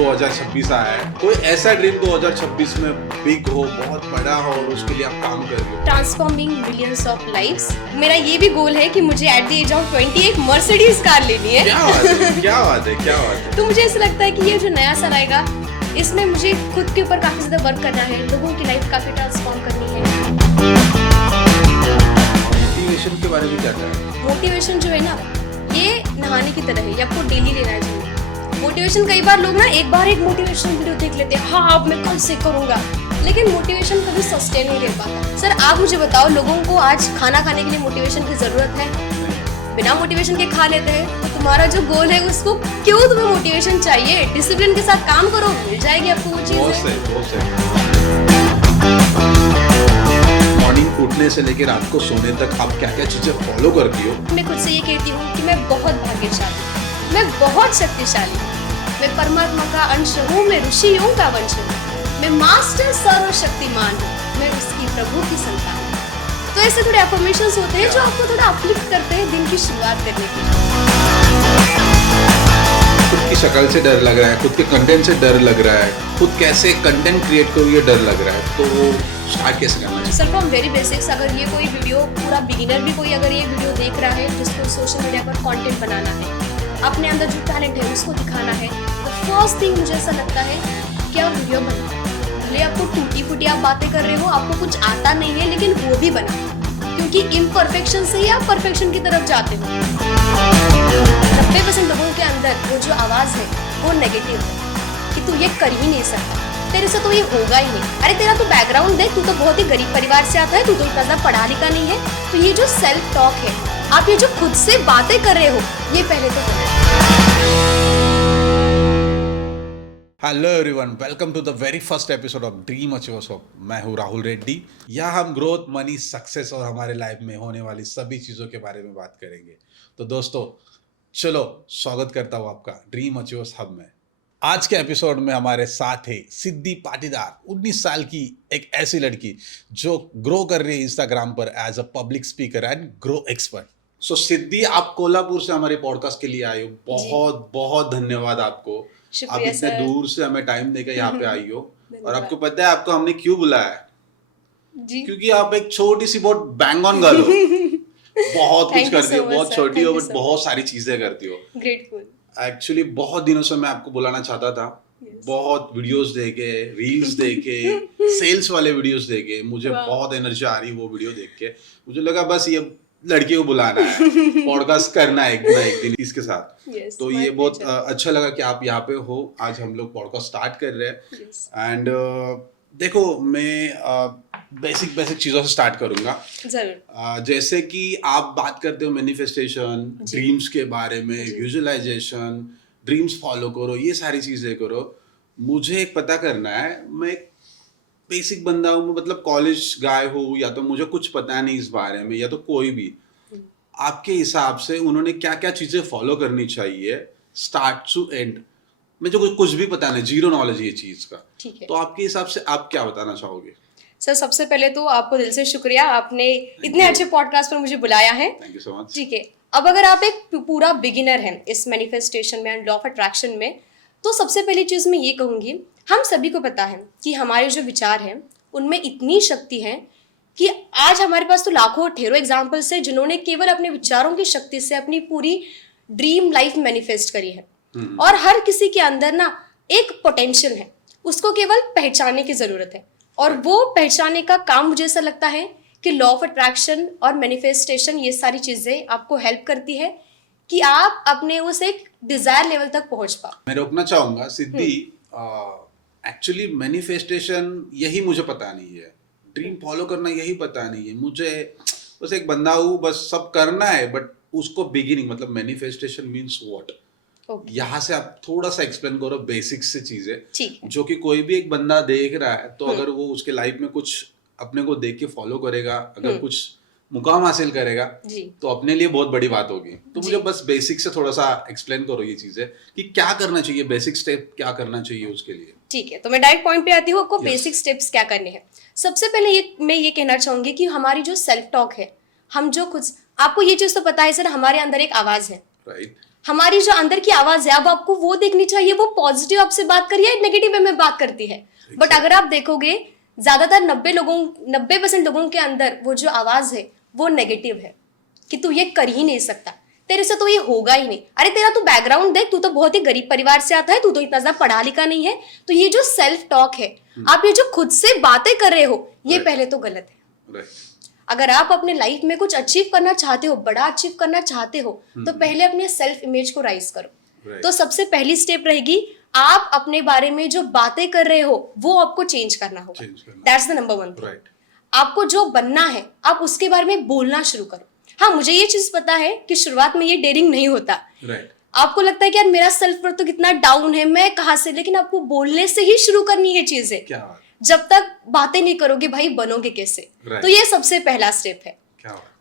2026 आया है, कोई ऐसा ड्रीम 2026 में बिग हो, बहुत बड़ा हो और उसके लिए आप काम कर रहे हो? Transforming millions of lives. मेरा ये भी गोल है कि मुझे एट द एज ऑफ 20 एक मर्सिडीज कार लेनी है। क्या बात है, क्या बात है, क्या बात है। तो मुझे ऐसा लगता है कि ये जो नया साल आएगा, इसमें मुझे खुद के ऊपर काफी ज्यादा वर्क करना है, लोगों की लाइफ काफी ट्रांसफॉर्म करनी है। मोटिवेशन के बारे में क्या है? मोटिवेशन जो है ना, ये नहाने की तरह है, ये आपको डेली लेना चाहिए। मोटिवेशन कई बार लोग ना एक बार एक मोटिवेशन वीडियो देख लेते हैं, हाँ अब मैं कल से करूंगा, लेकिन मोटिवेशन कभी सस्टेन नहीं रह पाता। सर आप मुझे बताओ, लोगों को आज खाना खाने के लिए मोटिवेशन की जरूरत है, बिना मोटिवेशन के खा लेते हैं। तो तुम्हारा जो गोल है उसको क्यों तुम्हें मोटिवेशन चाहिए? डिसिप्लिन के साथ काम करो, मिल जाएगी आपको वो चीज़। मॉर्निंग उठने से लेकर रात को सोने तक आप क्या क्या चीजें फॉलो करती हो? मैं खुद से ये कहती हूँ कि मैं बहुत भाग्यशाली, मैं बहुत शक्तिशाली, मैं परमात्मा का अंश हूँ, मैं ऋषियों का वंश हूँ, मैं मास्टर सर्वशक्तिमान हूँ, मैं उसकी प्रभु की संतान हूँ। तो ऐसे थोड़े अफर्मेशंस होते हैं जो आपको थोड़ा अपलिफ्ट करते हैं दिन की शुरुआत करने के लिए। खुद की शक्ल से डर लग रहा है, खुद के कंटेंट से डर लग रहा है, खुद कैसे कंटेंट क्रिएट करूँ ये डर लग रहा है, तो वो स्टार्ट कैसे करना चाहिए? सर फ्रॉम वेरी बेसिक्स, अगर ये कोई वीडियो, पूरा बिगिनर भी कोई अगर ये वीडियो देख रहा है जिसको सोशल मीडिया पर कंटेंट बनाना है, अपने अंदर जो टैलेंट है उसको दिखाना है, तो फर्स्ट थिंग मुझे ऐसा लगता है कि आप वीडियो बनाओ। भले आपको टूटी फूटी आप बातें कर रहे हो, आपको कुछ आता नहीं है, लेकिन वो भी बनाओ, क्योंकि इम्परफेक्शन से ही आप परफेक्शन की तरफ जाते हो। 90% लोगों के अंदर वो जो आवाज़ है वो नेगेटिव है कि तू ये कर ही नहीं सकता, तेरे से तो ये होगा ही नहीं, अरे तेरा तो बैकग्राउंड देख, तू तो बहुत ही गरीब परिवार से आता है, तू तो इतना ज़्यादा पढ़ा लिखा नहीं है। तो ये जो सेल्फ टॉक है, आप ये जो खुद से बातें कर रहे हो, ये पहले तो करो। Hello everyone, welcome to the very first episode of dream achievers hope. मैं हूँ राहुल रेड्डी। यहाँ हम ग्रोथ, मनी, सक्सेस और हमारे लाइफ में होने वाली सभी चीज़ों के बारे में बात करेंगे। तो दोस्तों चलो, स्वागत करता हूँ आपका ड्रीम अचीवर्स हब में। आज के एपिसोड में हमारे साथ है सिद्धि पाटीदार, 19 साल की एक ऐसी लड़की जो ग्रो कर रही है इंस्टाग्राम पर as a public speaker and grow expert. So Siddhi, आप कोल्हापुर से हमारे पॉडकास्ट के लिए आए हो, बहुत बहुत धन्यवाद आपको। आप इतने दूर से हमें टाइम देकर यहाँ पे आई हो। और आपको पता है आपको हमने क्यों बुलाया है? जी, क्योंकि आप एक छोटी सी बहुत बैंग ऑन गर्ल हो। बहुत कुछ करती हो, बहुत छोटी हो बट बहुत सारी चीजें करती हो। ग्रेटफुल। एक्चुअली बहुत दिनों से मैं आपको बुलाना चाहता था। बहुत वीडियोस देखे, रील्स देखे, सेल्स वाले वीडियोस देखे, मुझे बहुत एनर्जी आ रही वो वीडियो देख के। मुझे लगा बस ये लड़की को बुलाना है, पॉडकास्ट करना है एक दिन इसके साथ। तो ये बहुत अच्छा लगा कि आप यहाँ पे हो। आज हम लोग पॉडकास्ट स्टार्ट कर रहे हैं एंड देखो, मैं बेसिक चीज़ों से स्टार्ट करूंगा। जरूर। जैसे कि आप बात करते हो मैनिफेस्टेशन, ड्रीम्स के बारे में, विजुअलाइजेशन, ड्रीम्स फॉलो करो, ये सारी चीज़ें करो। मुझे एक पता करना है, मैं बेसिक बंदा हूँ, मतलब कॉलेज गाय हूँ, या तो मुझे कुछ पता नहीं इस बारे में, या तो कोई भी आपके हिसाब से उन्होंने क्या क्या चीज़ें फॉलो करनी चाहिए स्टार्ट टू एंड। मुझे कुछ भी पता नहीं, जीरो नॉलेज ये चीज़ का। ठीक है। तो आपके हिसाब से आप क्या बताना चाहोगे? सर सबसे पहले तो आपको दिल से शुक्रिया, आपने इतने अच्छे पॉडकास्ट पर मुझे बुलाया है। Thank you so much. ठीक है, अब अगर आप एक पूरा बिगिनर हैं इस मैनिफेस्टेशन में एंड लॉ ऑफ अट्रैक्शन में, तो सबसे पहली चीज़ मैं ये कहूँगी, हम सभी को पता है कि हमारे जो विचार हैं उनमें इतनी शक्ति है कि आज हमारे पास तो लाखों ढेरों एग्जाम्पल्स है जिन्होंने केवल अपने विचारों की शक्ति से अपनी पूरी ड्रीम लाइफ मैनिफेस्ट करी है। और हर किसी के अंदर ना एक पोटेंशियल है, उसको केवल पहचानने की ज़रूरत है। और वो पहचानने का काम मुझे ऐसा लगता है कि लॉ ऑफ अट्रैक्शन और मैनिफेस्टेशन, ये सारी चीज़ें आपको हेल्प करती है कि आप अपने उस एक डिजायर लेवल तक पहुंच पाओ। मैं रोकना चाहूंगा सिद्धि, एक्चुअली मैनिफेस्टेशन यही मुझे पता नहीं है, ड्रीम फॉलो करना यही पता नहीं है मुझे। बस एक बंदा हूँ, बस सब करना है, बट उसको बिगिनिंग, मतलब मैनिफेस्टेशन मीन्स व्हाट, यहाँ से आप थोड़ा सा एक्सप्लेन करो बेसिक्स से चीजें, जो कि कोई भी एक बंदा देख रहा है, तो अगर वो उसके लाइफ में कुछ अपने को देख के फॉलो करेगा, अगर कुछ मुकाम हासिल करेगा, तो अपने लिए बहुत बड़ी बात होगी। तो मुझे बस बेसिक से थोड़ा सा एक्सप्लेन करो ये चीजें कि क्या करना चाहिए, बेसिक स्टेप क्या करना चाहिए उसके लिए। ठीक है, तो मैं डायरेक्ट पॉइंट पे आती हूँ, आपको बेसिक स्टेप्स क्या करने हैं। सबसे पहले मैं ये कहना चाहूंगी कि हमारी जो सेल्फ टॉक है, हम जो खुद, आपको ये चीज तो पता है सर, हमारे अंदर एक आवाज है, राइट। हमारी जो अंदर की आवाज है, अब आपको वो देखनी चाहिए वो पॉजिटिव आपसे बात कर रही है, नेगेटिव वे में बात करती है। बट अगर आप देखोगे ज्यादातर 90% लोगों के अंदर वो जो आवाज है वो नेगेटिव है कि तू ये कर ही नहीं सकता, तेरे से तो ये होगा ही नहीं, अरे तेरा तू बैकग्राउंड देख, तू तो बहुत ही गरीब परिवार से आता है, तू तो इतना ज्यादा पढ़ा लिखा नहीं है। तो ये जो सेल्फ टॉक है, आप ये जो खुद से बातें कर रहे हो, ये पहले तो गलत है। अगर आप अपने लाइफ में कुछ अचीव करना चाहते हो, बड़ा अचीव करना चाहते हो, तो पहले अपने सेल्फ इमेज को राइज करो। तो सबसे पहली स्टेप रहेगी, आप अपने बारे में जो बातें कर रहे हो वो आपको चेंज करना होगा। दैट्स द नंबर 1 आपको जो बनना है आप उसके बारे में बोलना शुरू करो। हाँ, मुझे ये चीज पता है कि शुरुआत में ये डेयरिंग नहीं होता। आपको लगता है कि यार मेरा सेल्फ वर्थ तो कितना डाउन है, मैं कहाँ से, लेकिन आपको बोलने से ही शुरू करनी है चीजें। जब तक बातें नहीं करोगे भाई बनोगे कैसे? तो ये सबसे पहला स्टेप है।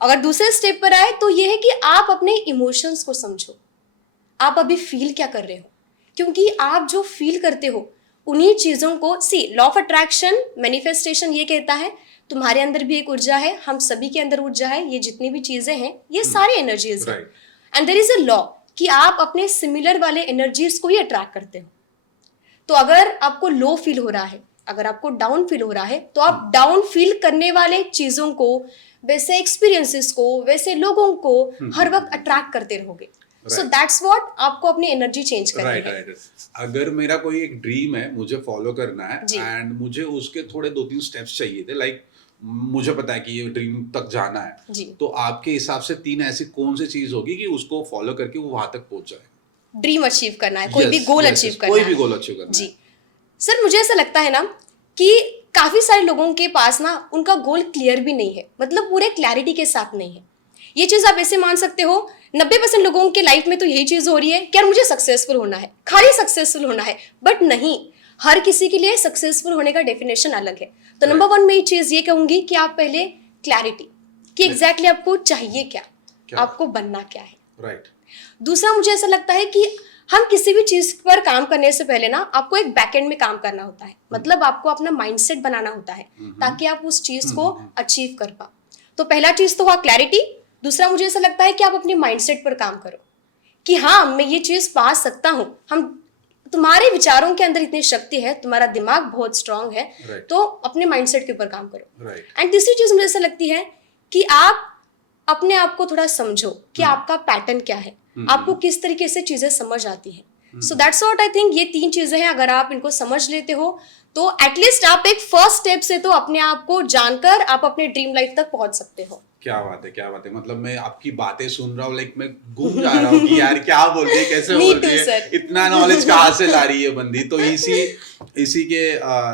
अगर दूसरे स्टेप पर आए तो ये है कि आप अपने इमोशंस को समझो, आप अभी फील क्या कर रहे हो, क्योंकि आप जो फील करते हो उन्हीं चीजों को लॉ ऑफ अट्रैक्शन मैनिफेस्टेशन ये कहता है तुम्हारे अंदर भी एक ऊर्जा है, हम सभी के अंदर ऊर्जा है, ये जितनी भी चीजें हैं ये सारी एनर्जीज हैं। And there is a law कि आप अपने सिमिलर वाले एनर्जीज को ही अट्रैक्ट करते हो। तो अगर आपको लो फील हो रहा है, अगर आपको डाउन फील हो रहा है, तो आप डाउन फील करने वाले चीजों को, वैसे एक्सपीरियंसेस को, वैसे लोगों को हर वक्त अट्रैक्ट करते रहोगे। सो दैट्स व्हाट आपको अपनी एनर्जी चेंज करनी है। अगर मेरा कोई एक ड्रीम है, मुझे फॉलो करना है एंड मुझे उसके थोड़े 2-3 स्टेप्स चाहिए थे, लाइक मुझे पता है कि ये ड्रीम तक जाना है, तो आपके हिसाब से 3 ऐसी कौन सी चीज होगी कि उसको फॉलो करके वो वहां तक पहुंच जाए? ड्रीम अचीव करना है, कोई भी गोल अचीव करना है, कोई भी गोल अचीव करना है। जी सर, मुझे ऐसा लगता है ना कि काफी सारे लोगों के पास ना उनका गोल क्लियर भी नहीं है, मतलब पूरे क्लैरिटी के साथ नहीं है। ये चीज आप ऐसे मान सकते हो 90% लोगों के लाइफ में तो यही चीज हो रही है कि यार मुझे सक्सेसफुल होना है, खाली सक्सेसफुल होना है। बट नहीं, हर किसी के लिए सक्सेसफुल होने का डेफिनेशन अलग है। तो नंबर 1 में ये चीज ये कहूंगी कि आप पहले क्लैरिटी कि एग्जैक्टली आपको चाहिए क्या, आपको बनना क्या है। दूसरा मुझे ऐसा लगता है कि हम किसी भी चीज पर काम करने से पहले ना आपको एक बैकएंड में काम करना होता है, मतलब आपको अपना माइंडसेट बनाना होता है ताकि आप उस चीज को अचीव कर पाओ। तो पहला चीज तो हुआ क्लैरिटी। दूसरा मुझे ऐसा लगता है कि आप अपने माइंडसेट पर काम करो कि हाँ मैं ये चीज पा सकता हूँ। तुम्हारे विचारों के अंदर इतनी शक्ति है, तुम्हारा दिमाग बहुत स्ट्रांग है, तो अपने माइंडसेट के ऊपर काम करो। एंड तीसरी चीज मुझे ऐसा लगती है कि आप अपने आप को थोड़ा समझो कि आपका पैटर्न क्या है, आपको किस तरीके से चीजें समझ आती हैं। सो दैट्स व्हाट आई थिंक, ये 3 चीजें हैं, अगर आप इनको समझ लेते हो तो एटलीस्ट आप एक फर्स्ट स्टेप से तो अपने आप को जानकर आप अपने ड्रीम लाइफ तक पहुंच सकते हो। क्या बात है, क्या बात है। मतलब मैं आपकी बातें सुन रहा हूँ, लाइक मैं घूम जा रहा हूँ कि यार क्या बोल रही है, कैसे बोल रही है, इतना नॉलेज कहाँ से ला रही है बंदी। तो इसी के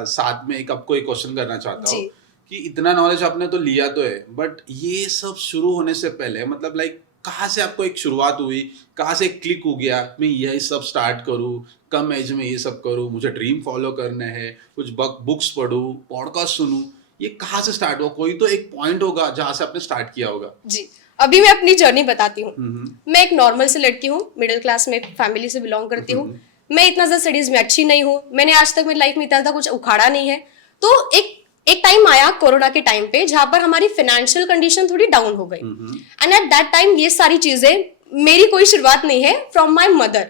साथ में आपको एक क्वेश्चन करना चाहता हूँ कि इतना नॉलेज आपने तो लिया तो है, बट ये सब शुरू होने से पहले मतलब लाइक कहाँ से आपको एक शुरुआत हुई, कहाँ से क्लिक हो गया मैं यही सब स्टार्ट करूँ, कम एज में ये सब करूँ, मुझे ड्रीम फॉलो करने हैं, कुछ बुक्स पढूं, पॉडकास्ट सुनूं, ये कहाँ से स्टार्ट हुआ? कोई तो एक पॉइंट होगा जहाँ से आपने स्टार्ट किया होगा। जी, अभी मैं अपनी जर्नी बताती हूँ। मैं एक नॉर्मल से लड़की हूँ, मिडिल क्लास में फैमिली से बिलोंग करती हूँ। मैं इतना ज्यादा स्टडीज में अच्छी नहीं हूँ, मैंने आज तक मेरी लाइफ में इतना ज्यादा कुछ उखाड़ा नहीं है। तो एक टाइम आया कोरोना के टाइम पे जहां पर हमारी फाइनेंशियल कंडीशन थोड़ी डाउन हो गई। एंड एट दैट टाइम ये सारी चीजें मेरी कोई शुरुआत नहीं है, फ्रॉम माय मदर।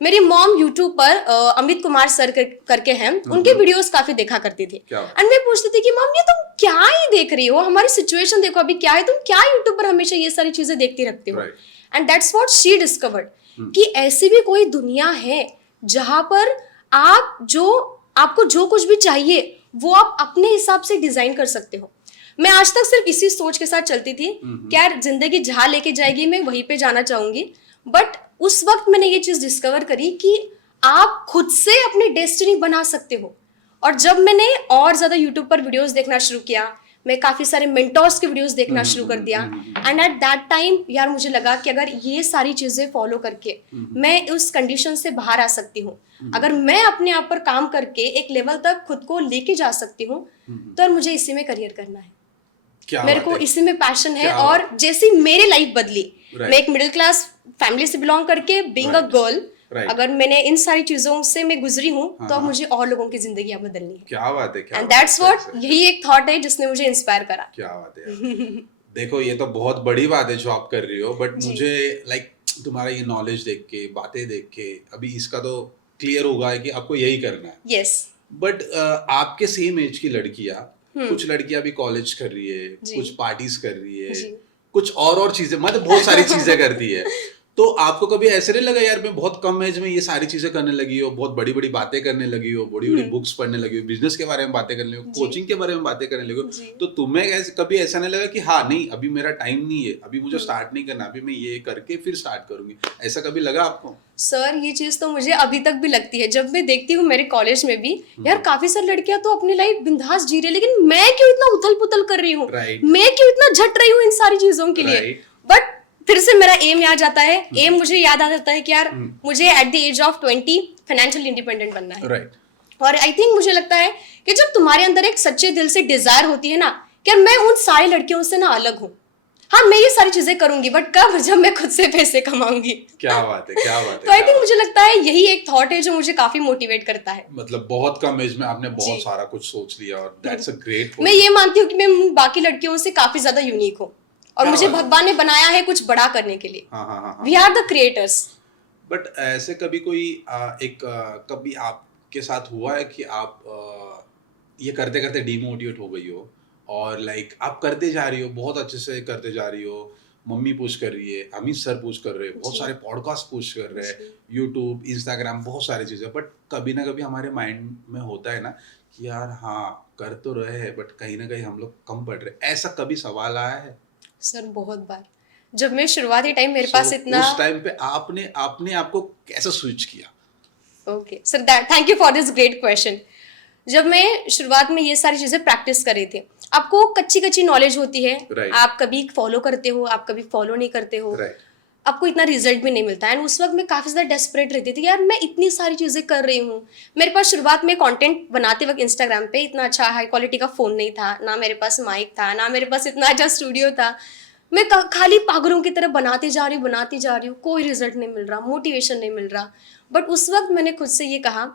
मेरी मॉम यूट्यूब पर अमित कुमार सर करके हैं, उनके वीडियोस काफी देखा करती थी। एंड मैं पूछती थी कि मॉम ये तुम क्या ही देख रही हो, हमारी सिचुएशन देखो अभी क्या है, तुम क्या यूट्यूब पर हमेशा ये सारी चीजें देखती रखती हो। And that's what she discovered कि ऐसी भी कोई दुनिया है जहां पर आपको जो कुछ भी चाहिए वो आप अपने हिसाब से डिजाइन कर सकते हो। मैं आज तक सिर्फ इसी सोच के साथ चलती थी कि यार जिंदगी जहां लेके जाएगी मैं वहीं पे जाना चाहूंगी। बट उस वक्त मैंने ये चीज डिस्कवर करी कि आप खुद से अपनी डेस्टिनी बना सकते हो। और जब मैंने और ज्यादा यूट्यूब पर वीडियोस देखना शुरू किया, मैं काफी सारे मेंटोर्स के वीडियोस देखना शुरू कर दिया। एंड एट दैट टाइम यार मुझे लगा कि अगर ये सारी चीजें फॉलो करके मैं उस कंडीशन से बाहर आ सकती हूँ, अगर मैं अपने आप पर काम करके एक लेवल तक खुद को लेके जा सकती हूँ, तो मुझे इसी में करियर करना है। मेरे को इसी में पैशन है। और जैसी मेरी लाइफ बदली, मैं एक मिडिल क्लास फैमिली से बिलोंग करके बीइंग अ गर्ल, अगर मैंने इन सारी चीजों से मैं गुजरी हूँ तो अब मुझे और लोगों की जिंदगी अब बदलनी है। क्या बात है, क्या एंड दैट्स व्हाट, यही एक थॉट है जिसने मुझे इंस्पायर करा। क्या बात है। देखो ये तो बहुत बड़ी बात है जो आप कर रही हो, बट मुझे लाइक तुम्हारा ये नॉलेज देख के, बातें देख के, अभी इसका तो क्लियर होगा है कि आपको यही करना है। यस। बट आपके सेम एज की लड़कियां, हम्म। कुछ लड़कियां अभी कॉलेज कर रही है, जी। कुछ पार्टीज कर रही है, जी। कुछ और चीजें, मतलब बहुत सारी चीजें करती है। तो आपको कभी ऐसे नहीं लगा यार मैं बहुत कम एज में ये सारी चीजें करने लगी हो, बहुत बड़ी बड़ी बातें करने लगी हो, बड़ी बड़ी बुक्स पढ़ने लगी हो, बिजनेस के बारे में बातें करने लगी हो, जी। कोचिंग के बारे में बातें करने लगी हो, जी। तो तुम्हें कभी ऐसा नहीं लगा कि हाँ नहीं अभी मेरा टाइम नहीं है, अभी मुझे स्टार्ट नहीं करना, अभी मैं ये करके फिर स्टार्ट करूंगी, ऐसा कभी लगा आपको? सर ये चीज तो मुझे अभी तक भी लगती है, जब मैं देखती हूँ मेरे कॉलेज में भी, यार काफी सारी लड़कियां तो अपनी लाइफ बिंदास जी रही है, लेकिन मैं क्यों इतना उथल पुथल कर रही हूँ, Right. मैं क्यों इतना झट रही हूँ इन सारी चीजों के लिए। Right. बट फिर से मेरा एम याद आता है, एम मुझे याद आ जाता है कि यार मुझे at the age of 20 financial independent बनना है। राइट। और आई थिंक मुझे लगता है कि जब तुम्हारे अंदर एक सच्चे दिल से डिजायर होती है ना कि यार मैं उन सारी लड़कियों से ना अलग हूँ, हाँ मैं ये सारी चीजें करूंगी, बट कब, जब मैं खुद से पैसे कमाऊंगी। क्या बात है, क्या बात है। तो आई थिंक मुझे लगता है यही एक थॉट है जो मुझे काफी मोटिवेट करता है। मतलब बहुत कम एज में आपने बहुत जी। सारा कुछ सोच लिया और दैट्स अ ग्रेट मैं ये मानती हूँ कि मैं बाकी लड़कियों से काफी ज्यादा यूनिक हूँ और क्या मुझे बात है। भगवान ने बनाया है कुछ बड़ा करने के लिए। हाँ हाँ हाँ हाँ। We are the creators. But ऐसे कभी कोई कभी आपके साथ हुआ है कि आप ये करते करते डीमोटिवेट हो गई हो और लाइक आप करते जा रही हो, बहुत अच्छे से करते जा रही हो, मम्मी पुश कर रही है, अमित सर पुश कर रहे हैं, बहुत जी। सारे पॉडकास्ट पुश कर रहे हैं, जी। यूट्यूब, इंस्टाग्राम, बहुत सारी चीज़ें, बट कभी ना कभी हमारे माइंड में होता है ना कि यार हाँ कर तो रहे हैं बट कहीं ना कहीं हम लोग कम पड़ रहे, ऐसा कभी सवाल आया है? सर बहुत बार, जब मैं शुरुआती टाइम मेरे So, पास इतना, उस टाइम पे आपने आपने आपको कैसे स्विच किया? Okay sir, that thank you for this great question. जब मैं शुरुआत में ये सारी चीजें प्रैक्टिस कर रही थी, आपको कच्ची कच्ची नॉलेज होती है, Right. आप कभी फॉलो करते हो, आप कभी फॉलो नहीं करते हो, राइट। आपको इतना रिजल्ट भी नहीं मिलता है। एंड उस वक्त मैं काफ़ी ज़्यादा डेस्परेट रहती थी, यार मैं इतनी सारी चीज़ें कर रही हूँ। मेरे पास शुरुआत में कंटेंट बनाते वक्त इंस्टाग्राम पे इतना अच्छा हाई क्वालिटी का फ़ोन नहीं था, ना मेरे पास माइक था, ना मेरे पास इतना अच्छा स्टूडियो था। मैं खाली पागलों की तरह बनाती जा रही हूँ, कोई रिजल्ट नहीं मिल रहा, मोटिवेशन नहीं मिल रहा। बट उस वक्त मैंने खुद से ये कहा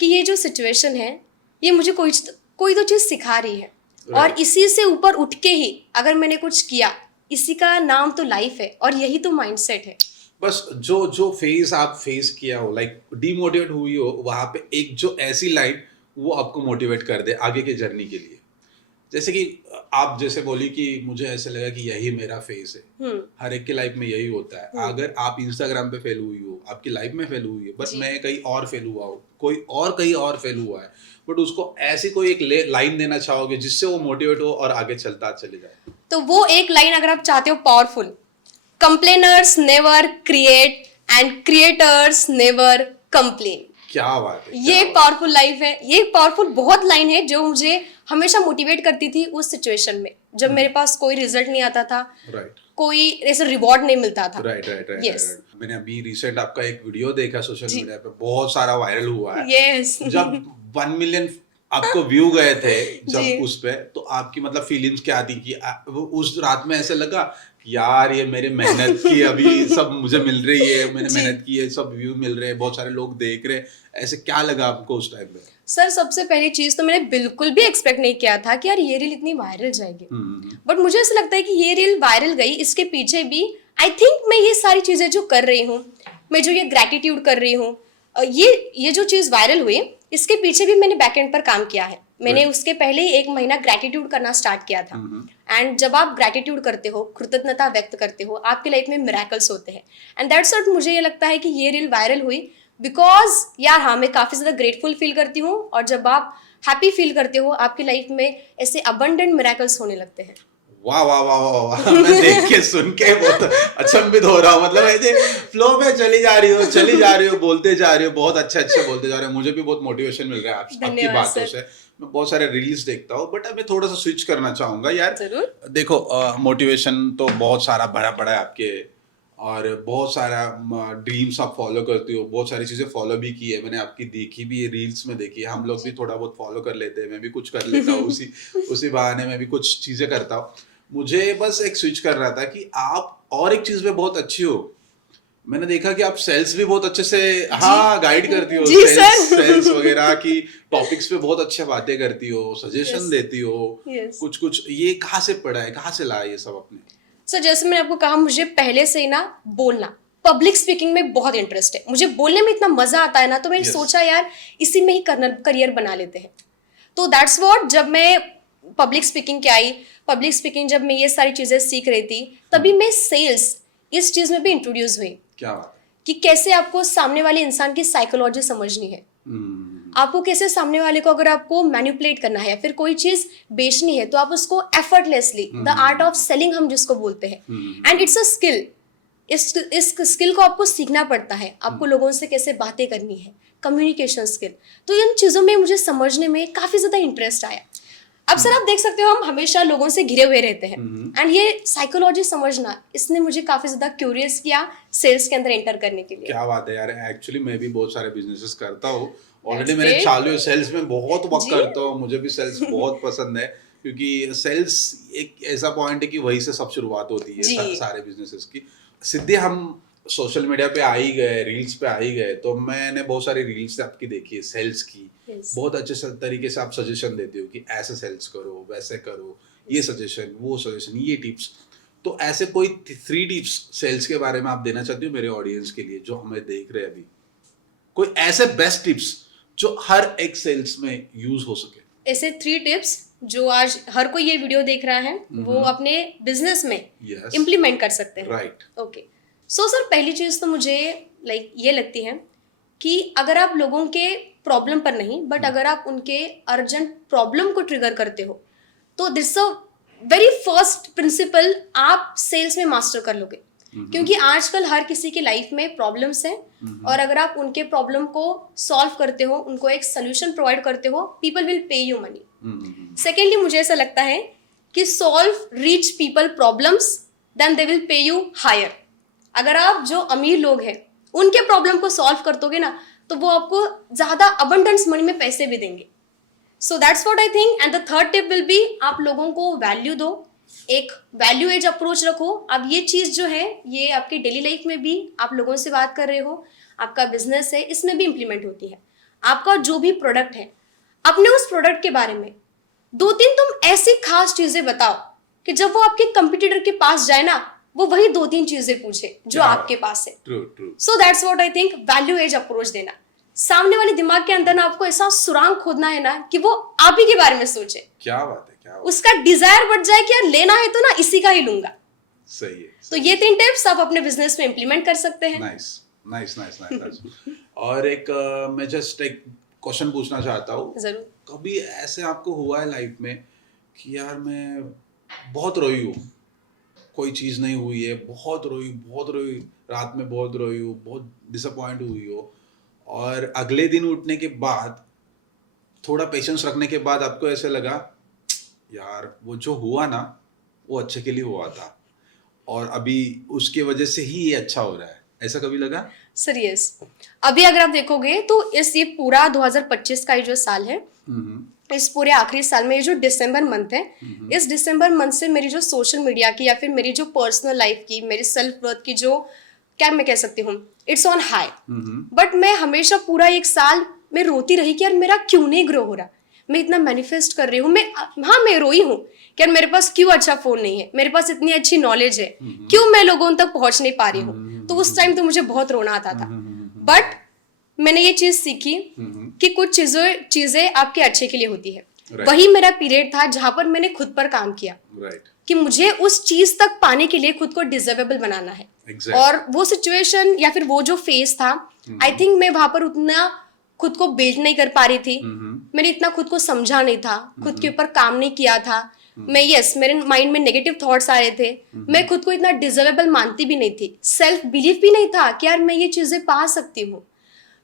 कि ये जो सिचुएशन है, ये मुझे कोई तो चीज़ सिखा रही है, और इसी से ऊपर उठ के ही अगर मैंने कुछ किया, इसी का नाम तो लाइफ है और यही तो माइंडसेट है। बस जो जो फेज आप फेस किया हो, लाइक डीमोटिवेट हुई हो, वहां पे एक जो ऐसी लाइन वो आपको मोटिवेट कर दे आगे के जर्नी के लिए, जैसे कि आप जैसे बोली कि मुझे ऐसे लगा कि यही मेरा फेज है, हर एक की लाइफ में यही होता है। अगर आप इंस्टाग्राम पे फेल हुई हो, आपकी लाइफ में फेल हुई है, बट जी। मैं कहीं और फेल हुआ हो, कोई और कहीं और फेल हुआ है, बट उसको ऐसी कोई एक लाइन देना चाहोगे जिससे वो मोटिवेट हो और आगे चलता चले जाए? तो वो एक लाइन अगर आप चाहते हो powerful, complainers never create and creators never complain. क्या बात है, ये एक पावरफुल लाइफ है, ये एक पावरफुल बहुत लाइन है जो मुझे हमेशा मोटिवेट करती थी उस सिचुएशन में जब मेरे पास कोई रिजल्ट नहीं आता था, राइट कोई ऐसा रिवॉर्ड नहीं मिलता था। Right right right Yes. Right. मैंने अभी रिसेंट आपका एक वीडियो देखा सोशल जी। मीडिया पे, बहुत सारा वायरल हुआ है। यस। जब 1 मिलियन आपको व्यू गए थे जी। जब उस पे, तो आपकी मतलब फीलिंग्स क्या थी कि वो उस रात में ऐसे लगा कि यार ये मेरी मेहनत की अभी सब मुझे मिल रही है, मैंने जी। मेहनत की है, सब व्यू मिल रहे हैं, बहुत सारे लोग देख रहे हैं, ऐसे क्या लगा आपको उस टाइम पे? सर सबसे पहली चीज तो मैंने बिल्कुल भी एक्सपेक्ट नहीं किया था कि यार ये रील इतनी वायरल जाएगी। बट मुझे ऐसा लगता है कि ये रील वायरल गई, इसके पीछे भी आई थिंक मैं ये सारी चीजें जो कर रही हूँ, मैं जो ये ग्रैटिट्यूड कर रही हूँ, ये जो चीज वायरल हुई, इसके पीछे भी मैंने बैकएंड पर काम किया है। मैंने उसके पहले ही 1 महीना ग्रैटिट्यूड करना स्टार्ट किया था। एंड जब आप ग्रैटिट्यूड करते हो, कृतज्ञता व्यक्त करते हो, आपकी लाइफ में मिरेकल्स होते हैं। एंड दैट्स व्हाट मुझे ये लगता है कि ये रील वायरल हुई बिकॉज यार हाँ मैं काफ़ी ज़्यादा ग्रेटफुल फील करती हूँ, और जब आप हैप्पी फील करते हो आपकी लाइफ में ऐसे अबंडेंट मिरेकल्स होने लगते हैं। वाह वाह वाह वाह वाह। मैं देख के सुन के बहुत अचंभित हो रहा हूँ, मतलब ऐसे फ्लो में चली जा रही हो, बोलते जा रही हो, बहुत अच्छे बोलते जा रहे हो, मुझे भी बहुत मोटिवेशन मिल रहा है आपकी धन्यवाद बातों सर। से। मैं बहुत सारे रील्स देखता हूँ, बट मैं थोड़ा सा स्विच करना चाहूंगा यार। जरूर। देखो मोटिवेशन तो बहुत सारा बड़ा बड़ा है आपके, और बहुत सारा ड्रीम्स आप फॉलो करती हो, बहुत सारी चीज़ें फॉलो भी की है मैंने, आपकी देखी भी है, रील्स में देखी है, हम लोग भी थोड़ा बहुत फॉलो कर लेते हैं, मैं भी कुछ कर लेता हूँ उसी बहाने मैं भी कुछ चीज़ें करता हूँ। मुझे बस एक स्विच कर रहा था कि आप और एक चीज़ में बहुत अच्छी हो, मैंने देखा कि आप सेल्स भी बहुत अच्छे से गाइड करती हो, जी सेल्स वगैरह की टॉपिक्स पे बहुत अच्छे बातें करती हो, सजेशन Yes. देती हो, Yes. कुछ ये कहाँ से पढ़ा है, कहाँ से लाया ये सब अपने? सर जैसे मैंने आपको कहा, मुझे पहले से ही ना बोलना, पब्लिक स्पीकिंग में बहुत इंटरेस्ट है, मुझे बोलने में इतना मजा आता है ना, तो मैंने Yes. सोचा यार इसी में ही करियर बना लेते हैं। तो दैट्स व्हाट, जब मैं पब्लिक स्पीकिंग के आई, पब्लिक स्पीकिंग जब मैं ये सारी चीजें सीख रही थी, तभी मैं सेल्स इस चीज में भी इंट्रोड्यूस हुई क्या बात कि कैसे आपको सामने वाले इंसान की साइकोलॉजी समझनी है, है। आपको कैसे सामने वाले को अगर आपको मैनिपुलेट करना है या फिर कोई चीज बेचनी है तो आप उसको effortlessly, the art of selling हम जिसको बोलते हैं, एंड इट्स अ स्किल। इस स्किल को आपको सीखना पड़ता है, आपको लोगों से कैसे बातें करनी है, कम्युनिकेशन स्किल। तो इन चीज़ों में मुझे समझने में काफ़ी ज़्यादा इंटरेस्ट आया। अब सर आप देख सकते हो हम हमेशा लोगों से घिरे हुए रहते हैं, एंड ये साइकोलॉजी समझना, इसने मुझे काफ़ी ज़्यादा क्यूरियस किया सेल्स के अंदर एंटर करने के लिए। क्या बात है यार, एक्चुअली मैं भी बहुत सारे बिजनेसेस करता हूँ ऑलरेडी, That's मैंने great. चालू है सेल्स में, बहुत वर्क जी। करता हूँ, मुझे भी सेल्स बहुत पसंद है, क्योंकि सेल्स एक ऐसा पॉइंट है कि वहीं से सब शुरुआत होती है जी। सारे बिजनेसेस की। सिद्धि, हम सोशल मीडिया पे आ ही गए, रील्स पे आ ही गए, तो मैंने बहुत सारी रील्स आपकी देखी है सेल्स की। Yes. बहुत अच्छे तरीके से आप सजेशन देते हो कि ऐसे सेल्स करो, वैसे करो, ये सजेशन, वो सजेशन, ये टिप्स। तो ऐसे कोई 3 टिप्स सेल्स के बारे में आप देना चाहती हो मेरे ऑडियंस के लिए जो हमें देख रहे हैं अभी? कोई ऐसे बेस्ट टिप्स जो हर एक सेल्स में यूज हो सके। ऐसे 3 टिप्स जो आज हर कोई ये वीडियो देख रहा है वो अपने बिजनेस में Yes. इम्प्लीमेंट कर सकते हैं। राइट। ओके, सो सर पहली चीज़ तो मुझे ये लगती है कि अगर आप लोगों के प्रॉब्लम पर नहीं, बट अगर आप उनके अर्जेंट प्रॉब्लम को ट्रिगर करते हो, तो this a very first principle आप सेल्स में मास्टर कर लोगे। क्योंकि आजकल हर किसी की लाइफ में प्रॉब्लम्स हैं, और अगर आप उनके प्रॉब्लम को सॉल्व करते हो, उनको एक सोल्यूशन प्रोवाइड करते हो, people will pay you money. Secondly मुझे ऐसा लगता है कि solve rich people problems, then they will pay you higher. अगर आप जो अमीर लोग हैं उनके प्रॉब्लम को सॉल्व कर दोगे ना, तो वो आपको ज्यादा अबंडेंस मनी में पैसे भी देंगे। सो that's what I think. And the third tip will be, आप लोगों को वैल्यू दो, एक वैल्यू एज अप्रोच रखो। अब ये चीज़ जो है ये आपकी डेली लाइफ में भी, आप लोगों से बात कर रहे हो, आपका बिजनेस है, इसमें भी इम्प्लीमेंट होती है। आपका जो भी प्रोडक्ट है, अपने उस प्रोडक्ट के बारे में 2-3 तुम ऐसी खास चीज़ें बताओ कि जब वो आपके कंपटीटर के पास जाए ना, वो वही 2-3 चीज़ें पूछे जो आपके पास है। True true. So that's what I think, value add approach देना। सामने वाले दिमाग के अंदर ना आपको ऐसा सुरांग खोदना है ना कि वो आप ही के बारे में सोचे, क्या बात है, क्या बात उसका डिजायर बढ़ जाए कि यार लेना है तो ना इसी का ही लूंगा। है। सही है। तो ये 3 टिप्स आप अपने बिजनेस में इम्प्लीमेंट कर सकते हैं। Nice nice nice nice. और एक मैं जस्ट एक क्वेश्चन पूछना चाहता हूँ, जरूर। कभी ऐसे आपको हुआ है लाइफ में कि यार मैं बहुत रोई हूँ, कोई चीज़ नहीं हुई है, बहुत रोई, रात में बहुत रोई हूँ, बहुत डिसअपॉइंट हुई हो, और अगले दिन उठने के बाद थोड़ा पेशेंस रखने के बाद आपको ऐसे लगा यार वो जो हुआ ना वो अच्छे के लिए हुआ था, और अभी उसके वजह से ही ये अच्छा हो रहा है, ऐसा कभी लगा? सर यस, अभी अगर आप देखोगे तो ये पूरा 2025 का ये जो साल है, इस पूरे आखिरी साल में ये जो दिसंबर मंथ है, इस दिसंबर मंथ से मेरी जो सोशल मीडिया की या फिर मेरी जो पर्सनल लाइफ की, मेरी सेल्फ वर्थ की जो, क्या मैं कह सकती हूँ, इट्स ऑन हाई। बट मैं हमेशा पूरा 1 साल में रोती रही कि यार मेरा क्यों नहीं ग्रो हो रहा, मैं इतना मैनिफेस्ट कर रही हूँ, मैं रोई हूँ कि यार मेरे पास क्यों अच्छा फोन नहीं है, मेरे पास इतनी अच्छी नॉलेज है, क्यों मैं लोगों तक पहुंच नहीं पा रही हूँ। तो उस टाइम तो मुझे बहुत रोना आता था। बट मैंने ये चीज सीखी कि कुछ चीजें आपके अच्छे के लिए होती है। वही मेरा पीरियड था जहां पर मैंने खुद पर काम किया, कि मुझे उस चीज तक पाने के लिए खुद को डिजर्वेबल बनाना है। और वो सिचुएशन या फिर वो जो फेज था, आई थिंक मैं वहां पर उतना खुद को बिल्ड नहीं कर पा रही थी, मैंने इतना खुद को समझा नहीं था, खुद के ऊपर काम नहीं किया था। मेरे माइंड में नेगेटिव थॉट्स आ रहे थे, मैं खुद को इतना डिजर्वेबल मानती भी नहीं थी, सेल्फ बिलीफ भी नहीं था कि यार मैं ये चीजें पा सकती हूँ।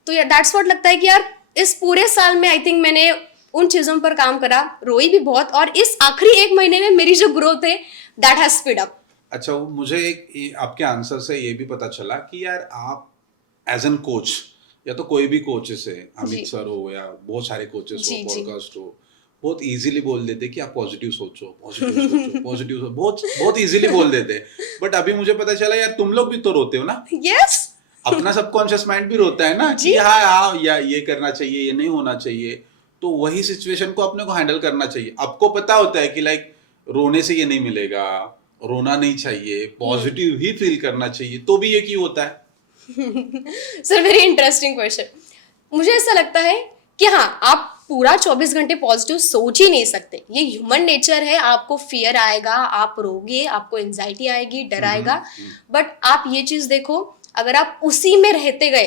तो यार दैट्स व्हाट लगता है कि यार इस पूरे साल में आई थिंक मैंने उन चीजों पर काम करा, रोई भी बहुत, और इस आखिरी 1 महीने में मेरी जो ग्रोथ है दैट हैज स्पीड अप। अच्छा, मुझे आपके आंसर से ये भी पता चला कि यार आप एज एन कोच, या तो कोई भी कोचेस है, अमित सर हो या बहुत सारे कोचेस हो, पॉडकास्ट हो, बहुत इजीली बोल देते कि आप पॉजिटिव सोचो, पॉजिटिव सोचो, बहुत इजीली बोल देते। बट अभी मुझे पता चला यार तुम लोग भी तो रोते हो ना। यस, अपना सबकॉन्शियस माइंड भी रोता है ना कि हाँ या ये करना चाहिए, ये नहीं होना चाहिए। तो वही सिचुएशन को अपने को हैंडल करना चाहिए। आपको पता होता है कि लाइक रोने से ये नहीं मिलेगा, रोना नहीं चाहिए, पॉजिटिव ही फील करना चाहिए, तो भी ये क्यों होता है? Sir very interesting question. मुझे ऐसा लगता है कि हाँ, आप पूरा 24 घंटे पॉजिटिव सोच ही नहीं सकते। ये ह्यूमन नेचर है, आपको फियर आएगा, आप रोगे, आपको एंजाइटी आएगी, डर आएगा, बट आप ये चीज देखो, अगर आप उसी में रहते गए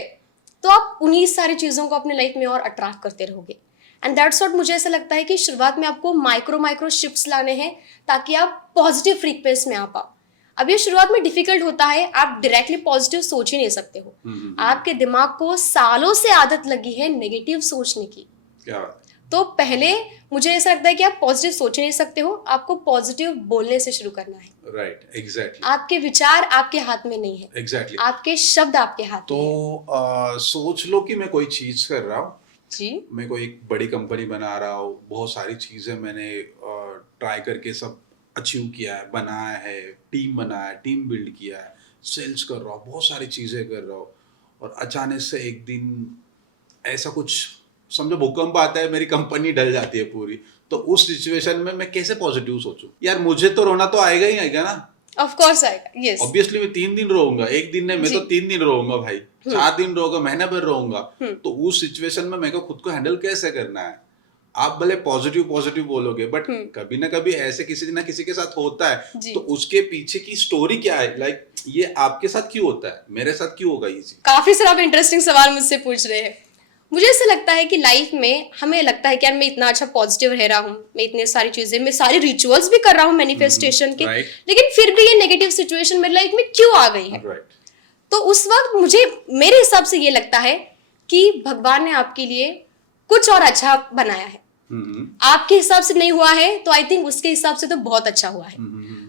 तो आप उन्हीं सारी चीजों को अपने लाइफ में और अट्रैक्ट करते रहोगे। एंड दैट्स व्हाट मुझे ऐसा लगता है कि शुरुआत में आपको माइक्रो शिफ्ट्स लाने हैं ताकि आप पॉजिटिव फ्रीक्वेंसी में आ पाओ। अब ये शुरुआत में डिफिकल्ट होता है, आप डायरेक्टली पॉजिटिव सोच ही नहीं सकते हो। आपके दिमाग को सालों से आदत लगी है नेगेटिव सोचने की। क्या बात है। तो पहले मुझे ऐसा लगता है कि आप पॉजिटिव सोच ही नहीं सकते हो, आपको पॉजिटिव बोलने से शुरू करना है। Right, exactly. आपके विचार आपके हाथ में नहीं है, एग्जैक्टली। आपके शब्द आपके हाथ तो में है। सोच लो कि मैं कोई चीज कर रहा हूँ, जी मैं कोई एक बड़ी कंपनी बना रहा हूँ, बहुत सारी चीजें मैंने ट्राई करके सब अचीव किया है, बनाया है, टीम बनाया है, टीम बिल्ड किया है, सेल्स कर रहा हूँ, बहुत सारी चीजें कर रहा हूँ, और अचानक से एक दिन ऐसा कुछ, समझो भूकंप आता है, मेरी कंपनी ढल जाती है पूरी। तो उस सिचुएशन में मैं कैसे पॉजिटिव सोचूं? यार मुझे तो रोना तो आएगा ही आएगा ना। ऑफ कोर्स आएगा, यस। ऑब्वियसली मैं 3 दिन रोऊंगा, एक दिन नहीं, मैं तो 3 दिन रोऊंगा भाई, 4 दिन रोऊंगा, महीना भर रोऊंगा। तो उस सिचुएशन में मेरे को खुद को हैंडल कैसे करना है? आप भले पॉजिटिव पॉजिटिव बोलोगे, बट कभी ना कभी ऐसे किसी ना किसी के साथ होता है। जी। तो उसके पीछे की स्टोरी क्या है? लाइक ये आपके साथ क्यों होता है, मेरे साथ क्यों होगा ये चीज? काफी सारा आप इंटरेस्टिंग सवाल मुझसे पूछ रहे हैं। मुझे ऐसा लगता है कि लाइफ में हमें लगता है कि यार मैं इतना अच्छा पॉजिटिव रह रहा हूँ, मैं इतने सारी चीजें, मैं सारे रिचुअल्स भी कर रहा हूँ मैनिफेस्टेशन के, right. लेकिन फिर भी ये नेगेटिव सिचुएशन मेरी लाइफ में क्यों आ गई है? राइट। तो उस वक्त मुझे, मेरे हिसाब से ये लगता है कि भगवान ने आपके लिए कुछ और अच्छा बनाया है। आपके हिसाब से नहीं हुआ है तो आई थिंक उसके हिसाब से तो बहुत अच्छा हुआ है।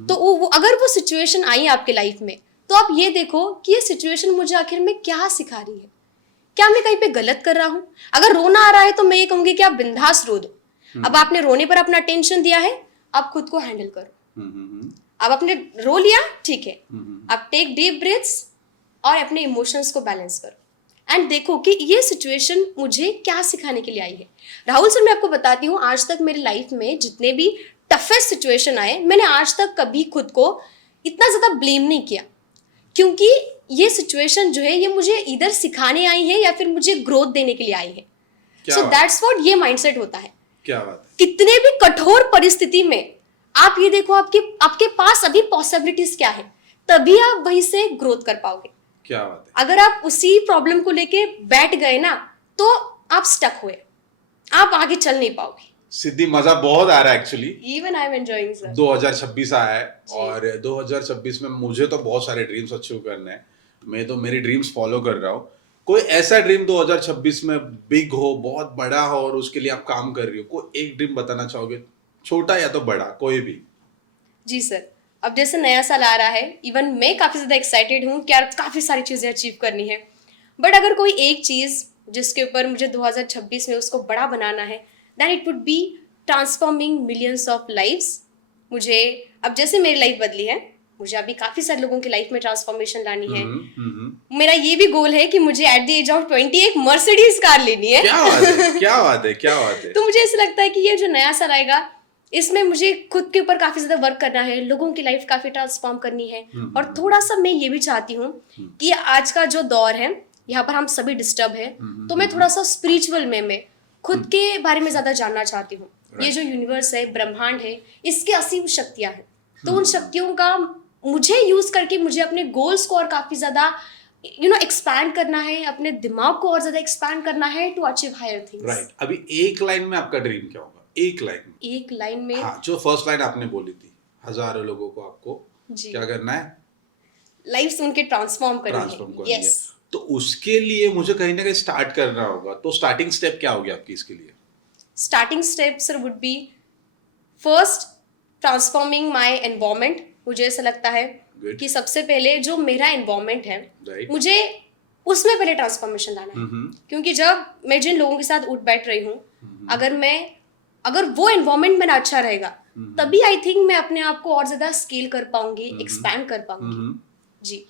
तो अगर वो सिचुएशन आई आपके लाइफ में, तो आप ये देखो कि ये सिचुएशन मुझे आखिर में क्या सिखा रही है, क्या मैं कहीं पे गलत कर रहा हूं? अगर रोना आ रहा है तो मैं ये कहूंगी कि आप बिंदास रो दो। अब आपने रोने पर अपना टेंशन दिया है, आप खुद को हैंडल करो। अब आपने रो लिया, ठीक है, आप टेक डीप ब्रीथ्स और अपने इमोशंस को बैलेंस करो एंड देखो कि ये सिचुएशन मुझे क्या सिखाने के लिए आई है। राहुल सर, मैं आपको बताती हूँ, आज तक मेरी लाइफ में जितने भी टफेस्ट सिचुएशन आए, मैंने आज तक कभी खुद को इतना ज्यादा ब्लेम नहीं किया, क्योंकि ये सिचुएशन जो है ये मुझे इधर सिखाने आई है या फिर मुझे ग्रोथ देने के लिए आई है। सो दैट्स व्हाट ये माइंडसेट होता है। क्या बात है। कितने भी कठोर परिस्थिति में आप ये देखो, आपके पास अभी पॉसिबिलिटीज क्या है, तभी आप वहीं से ग्रोथ कर पाओगे। क्या बात है। अगर आप उसी प्रॉब्लम को लेके बैठ गए ना, तो आप स्टक हुए, आप आगे चल नहीं पाओगे। सिद्धि, मजा बहुत आ रहा है actually. Even I am enjoying sir. 2026 आया है और 2026 में मुझे तो बहुत सारे ड्रीम्स अचीव करने हैं। मैं तो मेरी ड्रीम्स फॉलो कर रहा हूँ। कोई ऐसा ड्रीम 2026 में बिग हो, बहुत बड़ा हो और उसके लिए आप काम कर रही हो, कोई एक ड्रीम बताना चाहोगे? छोटा या तो बड़ा, कोई भी। जी सर, अब जैसे नया साल आ रहा है, इवन मैं काफी ज्यादा एक्साइटेड हूँ कि यार काफी सारी चीजें अचीव करनी है। बट अगर कोई एक चीज जिसके ऊपर मुझे 2026 में उसको बड़ा बनाना है, then it would be transforming millions of lives. मुझे अब जैसे मेरी लाइफ बदली है, मुझे अभी काफी सारे लोगों की लाइफ में ट्रांसफॉर्मेशन लानी है। मेरा ये भी गोल है कि मुझे एट द एज ऑफ 20 एक मर्सिडीज कार लेनी है। क्या बात है, क्या बात है, क्या बात है। तो मुझे ऐसा लगता है कि ये जो नया साल आएगा, इसमें मुझे खुद के ऊपर काफी ज्यादा वर्क करना है, लोगों की लाइफ काफी ट्रांसफॉर्म करनी है। और थोड़ा सा मैं ये भी चाहती हूँ कि आज का जो दौर है, यहाँ पर हम सभी डिस्टर्ब है, तो मैं थोड़ा सा स्पिरिचुअल में खुद के बारे में ज्यादा जानना चाहती हूँ। ये जो यूनिवर्स है, ब्रह्मांड है, इसके असीम शक्तियां हैं, तो उन शक्तियों का मुझे यूज करके मुझे अपने गोल्स को और काफी ज्यादा एक्सपैंड करना है, अपने दिमाग को और ज्यादा एक्सपैंड करना है to achieve higher things. Right. अभी एक लाइन में आपका ड्रीम क्या होगा? एक लाइन में। एक लाइन में? हाँ, जो फर्स्ट लाइन आपने बोली थी, हजारों लोगों को आपको क्या करना है? लाइफ उनके ट्रांसफॉर्म करनी है। यस। तो उसके लिए मुझे कहीं ना कहीं स्टार्ट करना होगा। तो स्टार्टिंग स्टेप क्या होगी आपकी इसके लिए? Starting step sir would be first transforming my environment. मुझे ऐसा लगता है कि सबसे पहले जो मेरा एनवायरनमेंट है, मुझे उसमें पहले ट्रांसफॉर्मेशन लाना है। क्योंकि जब मैं जिन लोगों के साथ उठ बैठ रही हूँ, अगर वो एनवायरनमेंट मेरा अच्छा रहेगा, तभी आई थिंक मैं अपने आप को और ज्यादा स्केल कर पाऊंगी, एक्सपैंड कर पाऊंगी। जी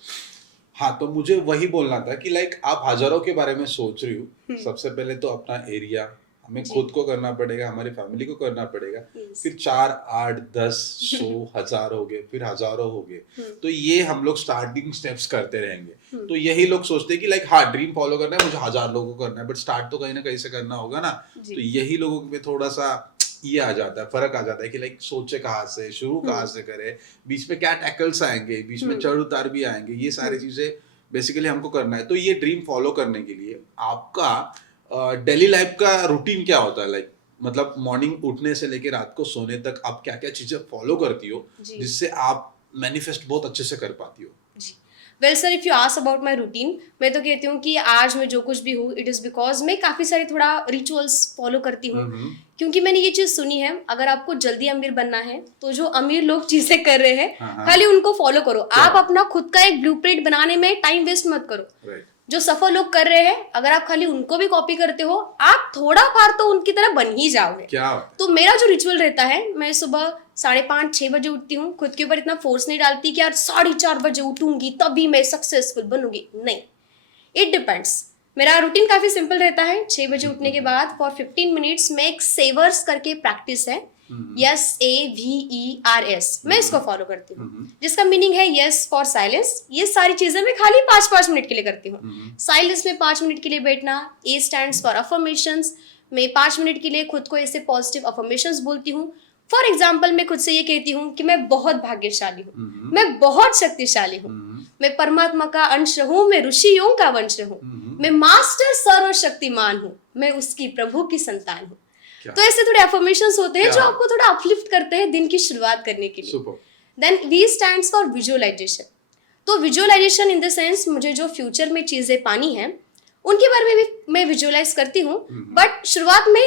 हाँ, तो मुझे वही बोलना था कि लाइक आप हजारों के बारे में सोच रही हो। सबसे पहले तो अपना एरिया, हमें जी। खुद को करना पड़ेगा, हमारी फैमिली को करना पड़ेगा, Yes. फिर 4 8 10 100 1000 हो गए, फिर हजारों हो गए। तो ये हम लोग स्टार्टिंग स्टेप्स करते रहेंगे। तो यही लोग सोचते हैं कि लाइक हाँ ड्रीम फॉलो करना है, मुझे 1000 लोगों को करना है, बट स्टार्ट तो कहीं ना कहीं से करना होगा ना। जी। तो यही लोगों में थोड़ा सा ये आ जाता है, फर्क आ जाता है कि लाइक सोचे कहाँ से, शुरू कहाँ से करे, बीच में क्या टैकल्स आएंगे, बीच में चढ़ उतार भी आएंगे, ये सारी चीजें बेसिकली हमको करना है। तो ये ड्रीम फॉलो करने के लिए आपका डेली लाइफ का रूटीन क्या होता है? लाइक मतलब मॉर्निंग उठने से लेके रात को सोने तक आप क्या क्या चीजें फॉलो करती हो जी। जिससे आप मैनिफेस्ट बहुत अच्छे से कर पाती हो? जी। Well sir, if you ask about my routine, मैं तो कहती हूँ कि आज मैं जो कुछ भी हूँ, इट इज़ बिकॉज मैं काफ़ी सारे थोड़ा रिचुअल्स फॉलो करती हूँ। क्योंकि मैंने ये चीज़ सुनी है, अगर आपको जल्दी अमीर बनना है तो जो अमीर लोग चीज़ें कर रहे हैं, हाँ। खाली उनको फॉलो करो। क्या? आप अपना खुद का एक ब्लूप्रिंट बनाने में टाइम वेस्ट मत करो। राइट। जो सफल लोग कर रहे हैं, अगर आप खाली उनको भी कॉपी करते हो, आप थोड़ा फार तो उनकी तरह बन ही जाओगे। क्या बात है? तो मेरा जो रिचुअल रहता है, मैं सुबह 5:30 6 बजे उठती हूँ। खुद के ऊपर इतना फोर्स नहीं डालती कि यार 4:30 बजे उठूंगी तभी मैं सक्सेसफुल बनूंगी, नहीं। It depends. मेरा रूटीन काफी सिंपल रहता है। 6 बजे उठने के बाद फॉर 15 मिनट्स में एक सेवर्स करके प्रैक्टिस है, SAVERS, मैं इसको फॉलो करती हूँ, जिसका मीनिंग है यस फॉर साइलेंस। ये सारी चीजें मैं खाली 5-5 मिनट के लिए करती हूँ। साइलेंस में 5 मिनट के लिए बैठना। A stands for affirmations. मैं 5 मिनट के लिए खुद को ऐसे पॉजिटिव अफर्मेशंस बोलती हूँ। फॉर एग्जाम्पल, मैं खुद से ये कहती हूँ कि मैं बहुत भाग्यशाली हूँ, मैं बहुत शक्तिशाली हूँ, मैं परमात्मा का अंश हूँ, मैं ऋषियों का वंश हूँ, मैं मास्टर सर्वशक्तिमान हूँ, मैं उसकी प्रभु की संतान हूँ। तो ऐसे थोड़े अफर्मेशंस होते हैं जो आपको थोड़ा अपलिफ्ट करते हैं दिन की शुरुआत करने के लिए। Then V stands for visualisation. तो विजुअलाइजेशन इन द सेंस, मुझे जो फ्यूचर में चीजें पानी है उनके बारे में भी मैं विजुअलाइज करती हूँ। बट शुरुआत में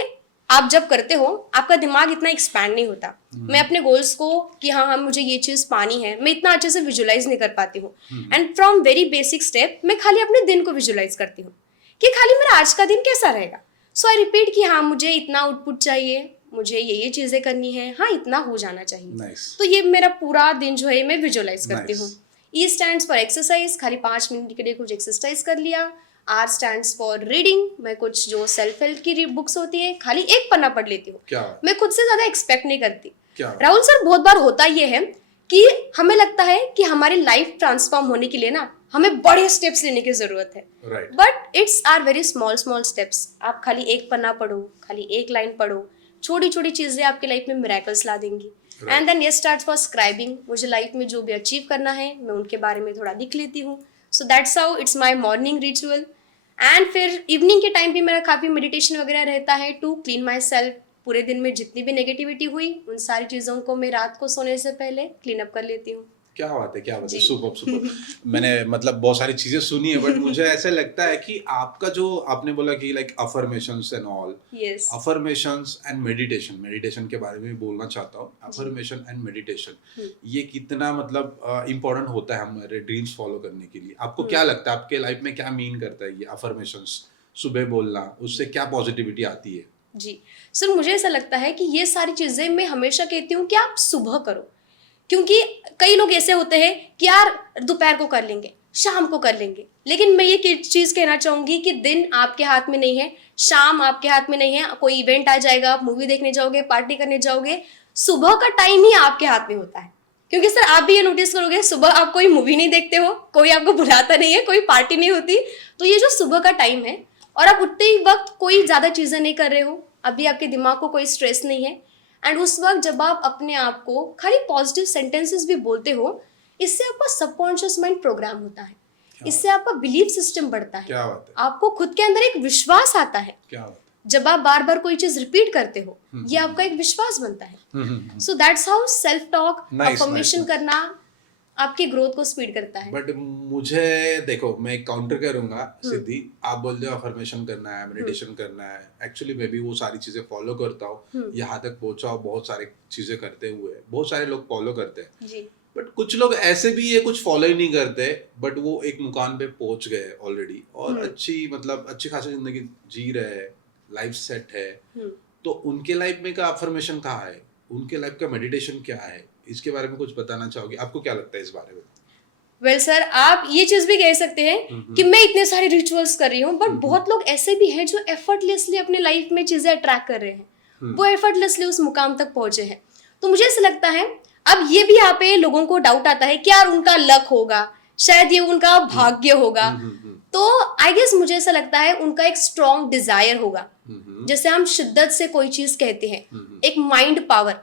आप जब करते हो, आपका दिमाग इतना एक्सपैंड नहीं होता। मैं अपने गोल्स को कि हाँ मुझे ये चीज पानी है, मैं इतना अच्छे से विजुअलाइज नहीं कर पाती हूँ। And from very basic step मैं खाली अपने दिन को विजुअलाइज करती हूँ कि खाली मेरा आज का दिन कैसा रहेगा। सो आई रिपीट कि हाँ मुझे इतना आउटपुट चाहिए, मुझे ये चीजें करनी है, हाँ इतना हो जाना चाहिए। Nice. तो ये मेरा पूरा दिन जो है मैं विजुअलाइज करती Nice. हूँ। E स्टैंड्स फॉर एक्सरसाइज, खाली 5 मिनट के लिए कुछ एक्सरसाइज कर लिया। R स्टैंड्स फॉर रीडिंग, मैं कुछ जो सेल्फ हेल्प की बुक्स होती है खाली एक पन्ना पढ़ लेती हूँ। क्या? मैं खुद से ज्यादा एक्सपेक्ट नहीं करती। क्या? राहुल सर, बहुत बार होता ये है कि हमें लगता है कि हमारी लाइफ ट्रांसफॉर्म होने के लिए ना हमें बड़े स्टेप्स लेने की जरूरत है। Right. But it's are very small small steps. आप खाली एक पन्ना पढ़ो, खाली एक लाइन पढ़ो, छोटी छोटी चीजें आपकी लाइफ में मिरेकल्स ला देंगी। And then yes start for scribing. मुझे लाइफ में जो भी अचीव करना है मैं उनके बारे में थोड़ा लिख लेती हूँ। सो that's how it's my morning ritual. And फिर इवनिंग के टाइम भी मेरा काफ़ी मेडिटेशन वगैरह रहता है टू क्लीन माई सेल्फ। पूरे दिन में जितनी भी नेगेटिविटी हुई उन सारी चीज़ों को मैं रात को सोने से पहले क्लीन अप कर लेती हूँ। क्या बात है, क्या बात है, जी। Super super. मैंने मतलब बहुत सारी चीजें सुनी है, बट मुझे ऐसा लगता है कि आपका जो आपने बोला कि like affirmations and all, yes. Affirmations and meditation, meditation के बारे में भी बोलना चाहता हूँ। अफर्मेशन एंड मेडिटेशन ये कितना मतलब इम्पोर्टेंट होता है हमारे ड्रीम्स फॉलो करने के लिए? आपको क्या लगता है, आपके लाइफ में क्या मीन करता है ये अफर्मेशंस, सुबह बोलना, उससे क्या पॉजिटिविटी आती है? जी सर, मुझे ऐसा लगता है कि ये सारी चीज़ें मैं हमेशा कहती हूँ कि आप सुबह करो। क्योंकि कई लोग ऐसे होते हैं कि यार दोपहर को कर लेंगे, शाम को कर लेंगे, लेकिन मैं ये चीज़ कहना चाहूँगी कि दिन आपके हाथ में नहीं है, शाम आपके हाथ में नहीं है। कोई इवेंट आ जाएगा, आप मूवी देखने जाओगे, पार्टी करने जाओगे, सुबह का टाइम ही आपके हाथ में होता है। क्योंकि सर आप भी ये नोटिस करोगे, सुबह आप कोई मूवी नहीं देखते हो, कोई आपको बुलाता नहीं है, कोई पार्टी नहीं होती। तो ये जो सुबह का टाइम है और आप उठते ही वक्त कोई ज़्यादा चीज़ें नहीं कर रहे हो, अभी आपके दिमाग को कोई स्ट्रेस नहीं है, एंड उस वक्त जब आप अपने आप को खाली पॉजिटिव सेंटेंसेस भी बोलते हो, इससे आपका सबकॉन्शियस माइंड प्रोग्राम होता है, इससे आपका बिलीफ सिस्टम बढ़ता है। क्या बात है, आपको खुद के अंदर एक विश्वास आता है। क्या बात है। जब आप बार बार कोई चीज रिपीट करते हो, ये आपका एक विश्वास बनता है। सो that's how self talk, affirmation करना आपकी ग्रोथ को स्पीड करता है। बट मुझे देखो, मैं काउंटर करूंगा सिद्धि, आप बोलते हो अफर्मेशन करना है, मेडिटेशन करना है, एक्चुअली मैं भी वो सारी चीजें फॉलो करता हूँ, यहाँ तक पहुंचा हूँ बहुत सारी चीजें करते हुए, बहुत सारे लोग फॉलो करते हैं जी। बट कुछ लोग ऐसे भी ये कुछ फॉलो ही नहीं करते, बट वो एक मुकाम पे पहुंच गए ऑलरेडी और अच्छी मतलब अच्छी खासी जिंदगी जी रहे हैं, लाइफ सेट है। तो उनके लाइफ में का अफर्मेशन कहाँ है, उनके लाइफ का मेडिटेशन क्या है, इसके बारे में कुछ बताना चाहोगे? आपको क्या लगता है इस बारे में? वेल सर, आप ये चीज भी कह सकते हैं कि मैं इतने सारे रिचुअल्स कर रही हूँ, बट बहुत लोग ऐसे भी हैं जो एफर्टलेसली अपने लाइफ में चीजें अट्रैक्ट कर रहे हैं, वो एफर्टलेसली उस मुकाम तक पहुंचे हैं। तो मुझे ऐसा लगता है, अब ये भी यहाँ पे लोगों को डाउट आता है कि यार उनका लक होगा, शायद ये उनका भाग्य होगा। तो आई गेस मुझे ऐसा लगता है उनका एक स्ट्रॉन्ग डिजायर होगा, जैसे हम शिद्दत से कोई चीज कहते हैं, एक माइंड पावर।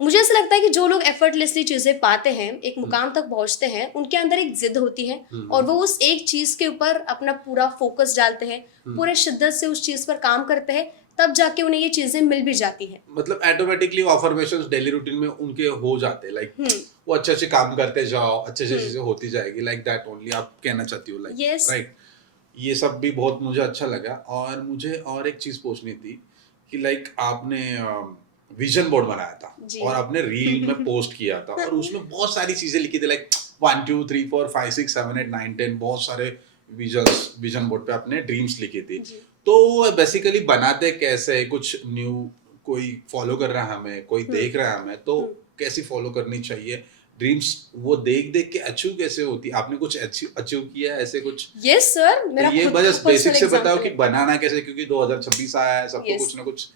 मुझे ऐसा लगता है कि जो लोग एफर्टलेसली चीजें पाते हैं, एक मुकाम तक पहुंचते हैं, उनके अंदर एक जिद होती है और वो उस एक चीज के ऊपर अपना पूरा फोकस डालते हैं, पूरे शिद्दत से उस चीज पर काम करते हैं, तब जाके उन्हें ये चीजें मिल भी जाती हैं। मतलब ऑटोमेटिकली वो अफर्मेशंस डेली रूटीन में उनके हो जाते हैं, लाइक वो अच्छे अच्छे काम करते जाओ, अच्छे अच्छे चीजें होती जाएगी, लाइक दैट ओनली आप कहना चाहती हो, लाइक Yes. राइट। ये सब भी बहुत मुझे अच्छा लगा। और मुझे और एक चीज पूछनी थी कि लाइक आपने विजन बोर्ड बनाया था जी। और आपने रील में पोस्ट किया था और उसमें बहुत सारी चीजें लिखी थी, लाइक 1 2 3 4 5 6 7 8 9 10 बहुत सारे विजन बोर्ड पे आपने ड्रीम्स लिखी थी। जी। तो बेसिकली बनाते कैसे, कुछ न्यू कोई फॉलो कर रहा है हमें, कोई देख रहा है हमें, तो कैसी फॉलो करनी चाहिए ड्रीम्स, वो देख देख के अचीव कैसे होती, आपने कुछ अचीव किया है ऐसे कुछ? यस सर, मेरा ये खुद बस का बेसिक से personal बताओ example कि है। बनाना कैसे, क्योंकि 2026 आया है, सबको Yes. कुछ ना कुछ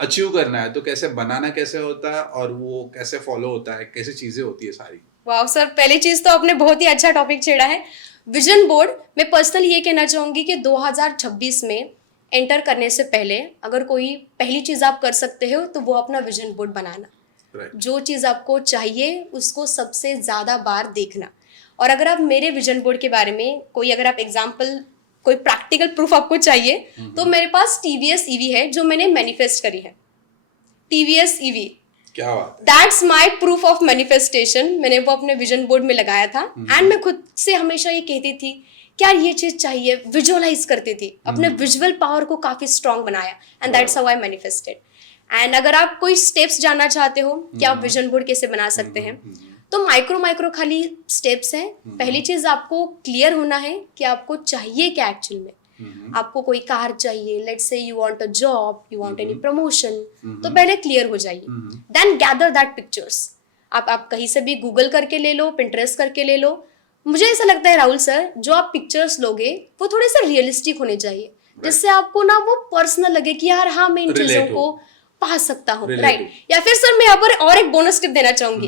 अचीव करना है, तो कैसे बनाना कैसे होता है और वो कैसे फॉलो होता है, कैसे चीजें होती है सारी? वाह सर, पहली चीज तो आपने बहुत ही अच्छा टॉपिक छेड़ा है, विजन बोर्ड। मैं पर्सनली ये कहना चाहूंगी कि 2026 में एंटर करने से पहले अगर कोई पहली चीज आप कर सकते हो तो वो अपना विजन बोर्ड बनाना। राइट। जो चीज आपको चाहिए उसको सबसे ज्यादा बार देखना। और अगर आप मेरे विजन बोर्ड के बारे में कोई, अगर आप एग्जाम्पल, कोई प्रैक्टिकल प्रूफ आपको चाहिए, तो मेरे पास टीवीएस ईवी है जो मैंने मैनिफेस्ट करी है। टीवीएस ईवी, क्या बात है। That's my proof of manifestation. मैंने वो अपने विजन बोर्ड में लगाया था एंड मैं खुद से हमेशा ये कहती थी कि यार ये चीज चाहिए, विजुअलाइज करती थी, अपने विजुअल पावर को काफी स्ट्रांग बनाया and that's how I manifested. And अगर आप कोई स्टेप्स जानना चाहते हो कि आप विजन बोर्ड कैसे बना सकते हैं, तो माइक्रो खाली स्टेप्स हैं। पहली चीज आपको क्लियर होना है कि आपको चाहिए क्या एक्चुअल में। आपको कोई कार चाहिए, let's say you want a job, you want any promotion, तो पहले क्लियर हो जाइए। Then gather that pictures. आप कहीं से भी गूगल करके ले लो, पिंटरेस्ट करके ले लो। मुझे ऐसा लगता है राहुल सर, जो आप पिक्चर्स लोगे वो थोड़े से रियलिस्टिक होने चाहिए, जिससे आपको ना वो पर्सनल लगे कि यार हाँ मैं इन चीजों को पा सकता हूँ, राइट। या फिर सर मैं यहाँ पर और एक बोनस टिप देना चाहूंगी।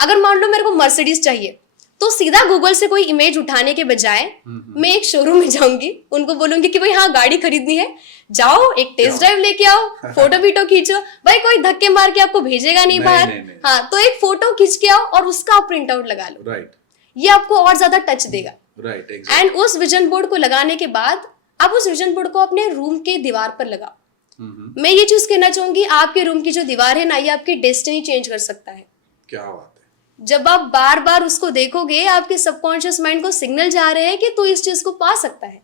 अगर मान लो मेरे को मर्सिडीज चाहिए, तो सीधा गूगल से कोई इमेज उठाने के बजाय मैं एक शोरूम में जाऊंगी, उनको बोलूंगी कि भाई हाँ गाड़ी खरीदनी है, जाओ एक टेस्ट ड्राइव लेके आओ, फोटो वीटो खींचो। भाई कोई धक्के मार के आपको भेजेगा नहीं बाहर। हाँ, तो एक फोटो खींच के आओ और उसका आप प्रिंट आउट लगा लो। राइट। ये आपको और ज्यादा टच देगा। राइट। एंड उस विजन बोर्ड को लगाने के बाद आप उस विजन बोर्ड को अपने रूम के दीवार पर लगाओ। मैं ये चीज कहना चाहूंगी, आपके रूम की जो दीवार है ना, ये आपकी डेस्टिनी चेंज कर सकता है। क्या बात है। जब आप बार बार उसको देखोगे, आपके सबकॉन्शियस माइंड को सिग्नल जा रहे हैं कि तू इस चीज को पा सकता है।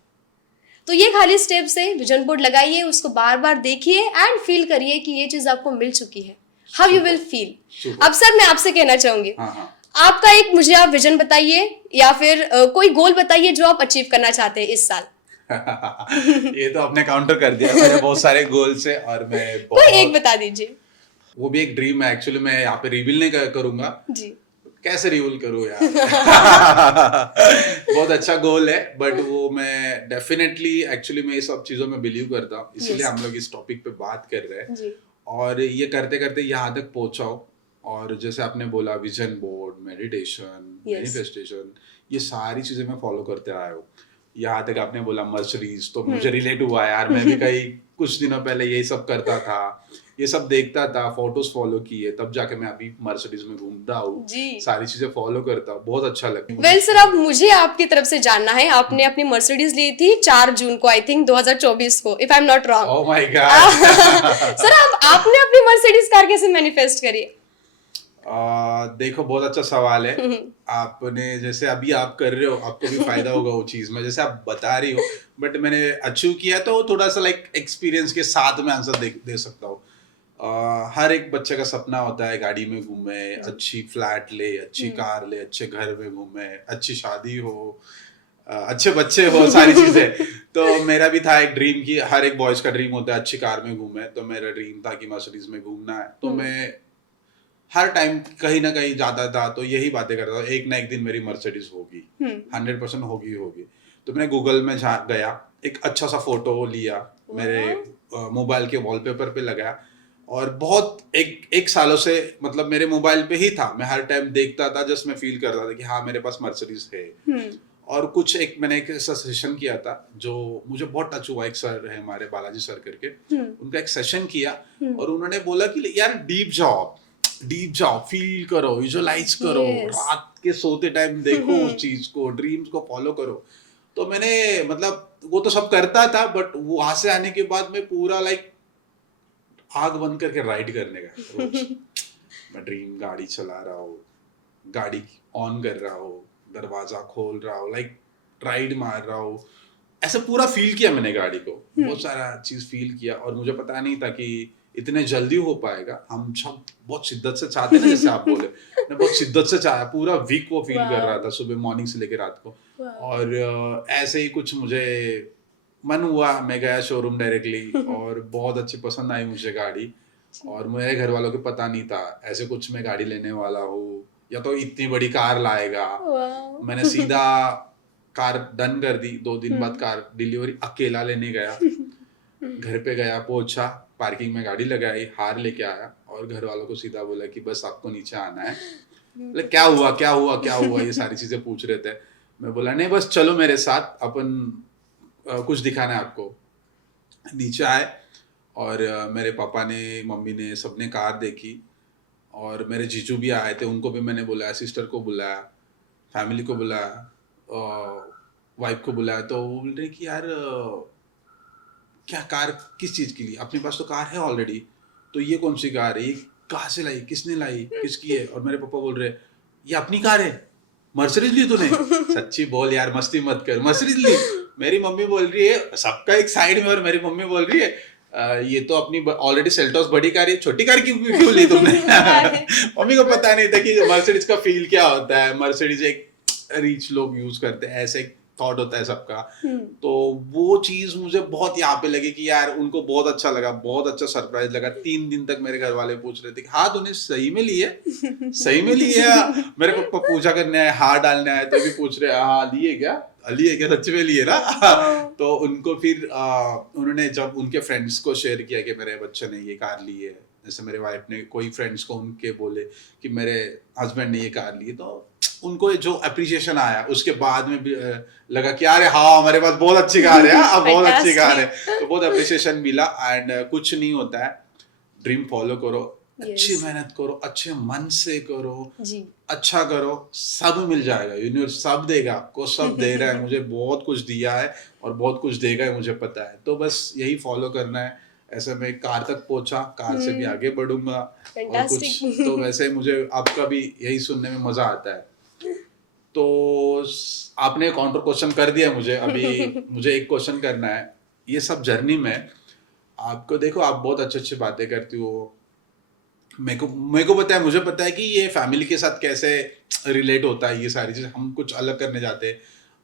तो ये खाली स्टेप से विजन बोर्ड लगाइए, उसको बार बार देखिए एंड फील करिए कि ये चीज आपको मिल चुकी है। How you will feel. अब सर मैं आपसे कहना चाहूंगी, आपका एक मुझे आप विजन बताइए या फिर कोई गोल बताइए जो आप अचीव करना चाहते हैं इस साल। ये तो आपने काउंटर कर दिया, मेरे बहुत सारे गोल्स है और मैं कोई एक बता दीजिए। वो भी एक ड्रीम है एक्चुअली, मैं यहाँ पे रिवील नहीं करूंगा जी। कैसे रिवील करूँ यार। बहुत अच्छा गोल है, बट वो मैं डेफिनेटली एक्चुअली मैं ये सब चीजों में बिलीव करता हूँ, इसीलिए हम लोग इस टॉपिक पे बात कर रहे हैं जी। और ये करते करते यहाँ तक पहुंचाओ। और जैसे आपने बोला विजन बोर्ड, मेडिटेशन, मैनिफेस्टेशन, ये सारी चीजें मैं फॉलो करते आया हूँ। यहाँ तक आपने बोला मर्सिडीज, तो मुझे रिलेट हुआ यार, मैं भी कहीं कुछ दिनों पहले यही सब करता था, ये सब देखता था, फोटोज फॉलो किए, तब जाके मैं अभी मर्सिडीज में घूमता हूँ, सारी चीजें फॉलो करता हूँ, बहुत अच्छा लगता है। वेल सर, अब मुझे आपकी तरफ से जानना है, आपने अपनी मर्सिडीज ली थी 4 जून को, आई थिंक 2024 को, if I am not wrong. Oh my God. Sir अब आपने अपनी मर्सिडीज कार कैसे मैनिफेस्ट करी? देखो बहुत अच्छा सवाल है। आपने जैसे अभी आप कर रहे हो, आपको भी फायदा होगा वो चीज में, जैसे आप बता रही हो, बट मैंने अचीव किया तो थोड़ा सा लाइक एक्सपीरियंस के साथ में आंसर दे सकता हूँ। हर एक बच्चे का सपना होता है गाड़ी में घूमे, अच्छी फ्लैट ले, अच्छी कार ले, अच्छे घर में घूमे, अच्छी शादी हो, अच्छे बच्चे हो, सारी चीजें। तो मेरा भी था एक ड्रीम की, हर एक बॉयज का ड्रीम होता है अच्छी कार में घूमे, तो मेरा ड्रीम था कि मर्सिडीज में घूमना है। तो मैं हर टाइम कहीं ना कहीं जाता था तो यही बातें करता था, एक ना एक दिन मेरी मर्सिडीज होगी, 100% होगी होगी। तो मैंने गूगल में गया, एक अच्छा सा फोटो लिया, मेरे मोबाइल के वॉलपेपर पे लगाया, और बहुत एक सालों से मतलब मेरे मोबाइल पे ही था, मैं हर टाइम देखता था, जस्ट मैं फील करता था कि हाँ मेरे पास मर्सिडीज है। और कुछ मैंने एक ऐसा सेशन किया था जो मुझे बहुत टच हुआ। एक सर है हमारे, बालाजी सर करके, उनका एक सेशन किया और उन्होंने बोला कि यार डीप जाओ, फील करो, विजुअलाइज करो, Yes. रात के सोते टाइम देखो उस चीज को, ड्रीम्स को फॉलो करो। तो मैंने मतलब वो तो सब करता था, बट वहां से आने के बाद मैं पूरा लाइक आग बंद करके राइड करने का रोज। मैं ड्रीम गाड़ी चला रहा हूँ, गाड़ी ऑन कर रहा हूँ, दरवाजा खोल रहा हूँ, लाइक राइड मार रहा हूँ। ऐसे पूरा फील किया मैंने गाड़ी को, बहुत सारा चीज फील किया, और मुझे पता नहीं था कि इतने जल्दी हो पाएगा। हम सब बहुत शिद्दत से चाहते हैं ना, जैसे आप बोले, मैं बहुत शिद्दत से चाहा, पूरा वीक वो फील कर रहा था, सुबह मॉर्निंग से लेकर रात को। और ऐसे ही कुछ मुझे मन हुआ, मैं गया शोरूम डायरेक्टली और बहुत अच्छी पसंद आई मुझे गाड़ी। और मेरे घर वालों को पता नहीं था ऐसे कुछ मैं गाड़ी लेने वाला हूँ, या तो इतनी बड़ी कार लाएगा। मैंने सीधा कार डन कर दी, 2 दिन बाद कार डिलीवरी अकेला लेने गया। घर पे गया, पहुंचा, पार्किंग में गाड़ी लगाई, हार लेके आया, और घर वालों को सीधा बोला कि बस आपको नीचे आना है। बोले क्या हुआ क्या हुआ क्या हुआ, ये सारी चीजें पूछ रहे थे। मैं बोला नहीं बस चलो मेरे साथ, अपन कुछ दिखाना है आपको। नीचे आए, और मेरे पापा ने, मम्मी ने, सबने कार देखी, और मेरे जीजू भी आए थे, उनको भी मैंने बुलाया, सिस्टर को बुलाया, फैमिली को बुलाया, वाइफ को बुलाया। तो वो बोल रहे कि यार क्या कार किस चीज़ के लिए, अपने पास तो कार है ऑलरेडी, तो ये कौन सी कार है, ये कहाँ से लाई, किसने लाई, किसकी है। और मेरे पापा बोल रहे ये अपनी कार है, मर्सिडीज ली तूने, सच्ची बोल यार, मस्ती मत कर, मर्सिडीज ली। मेरी मम्मी बोल रही है, सबका एक साइड में, और मेरी मम्मी बोल रही है ये तो अपनी ऑलरेडी सेल्टोस बड़ी कार है, छोटी कार क्यों ली तुमने। मम्मी को पता नहीं था कि मर्सिडीज का फील क्या होता है, मर्सिडीज एक रिच लोग यूज करते हैं, ऐसे थॉट होता है सबका। तो वो चीज मुझे बहुत यहाँ पे लगी कि यार उनको बहुत अच्छा लगा, बहुत अच्छा सरप्राइज लगा। 3 दिन तक मेरे घर वाले पूछ रहे थे कि हाँ तूने सही में ली है, सही में ली है। मेरे पापा पूजा करने आए, हार डालने आए, तो भी पूछ रहे हाँ लिए क्या सच में लिए ना। तो उनको फिर उन्होंने जब उनके फ्रेंड्स को शेयर किया कि मेरे बच्चे ने ये कार ली है, जैसे मेरे वाइफ ने कोई फ्रेंड्स को उनके बोले कि मेरे हस्बैंड ने ये कार ली है, तो उनको जो अप्रिसिएशन आया उसके बाद में भी लगा कि अरे हाँ हमारे पास बहुत अच्छी कार है, अब बहुत अच्छी कार है। तो बहुत अप्रिसिएशन मिला। एंड कुछ नहीं होता है, ड्रीम फॉलो करो, अच्छी मेहनत करो, अच्छे मन से करो जी। अच्छा करो, सब मिल जाएगा, यूनिवर्स सब देगा आपको, सब दे रहा है, मुझे बहुत कुछ दिया है और बहुत कुछ देगा है, मुझे पता है। तो बस यही फॉलो करना है। ऐसे मैं कार तक पहुंचा, कार से भी आगे बढ़ूंगा। और कुछ तो वैसे मुझे आपका भी यही सुनने में मजा आता है। तो आपने काउंटर क्वेश्चन कर दिया मुझे, अभी मुझे एक क्वेश्चन करना है। ये सब जर्नी में आपको देखो, आप बहुत अच्छी अच्छी बातें करती हो, मेरे को पता है, मुझे पता है कि ये फैमिली के साथ कैसे रिलेट होता है, ये सारी चीज हम कुछ अलग करने जाते हैं।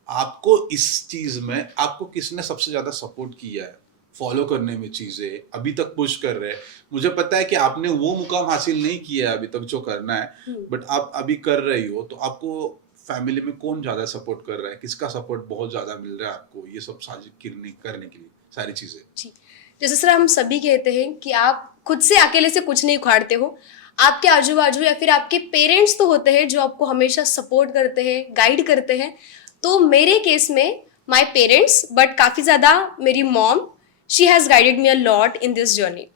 आपको इस चीज में आपको किसने सबसे ज्यादा सपोर्ट किया है फॉलो करने में चीजें, अभी तक पुश कर रहे हैं? मुझे पता है कि आपने वो मुकाम हासिल नहीं किया है अभी तक जो करना है, बट आप अभी कर रही हो। तो आपको फैमिली में कौन ज्यादा सपोर्ट कर रहा है, किसका सपोर्ट बहुत ज्यादा मिल रहा है आपको ये सब साझी करने के लिए सारी चीजें? जी, जैसे सर हम सभी कहते हैं कि आप खुद से अकेले से कुछ नहीं उखाड़ते हो, आपके आजू बाजू या फिर आपके पेरेंट्स तो होते हैं जो आपको हमेशा सपोर्ट करते हैं, गाइड करते हैं। तो मेरे केस में माय पेरेंट्स, बट काफ़ी ज़्यादा मेरी mom, she has guided me a lot in this journey.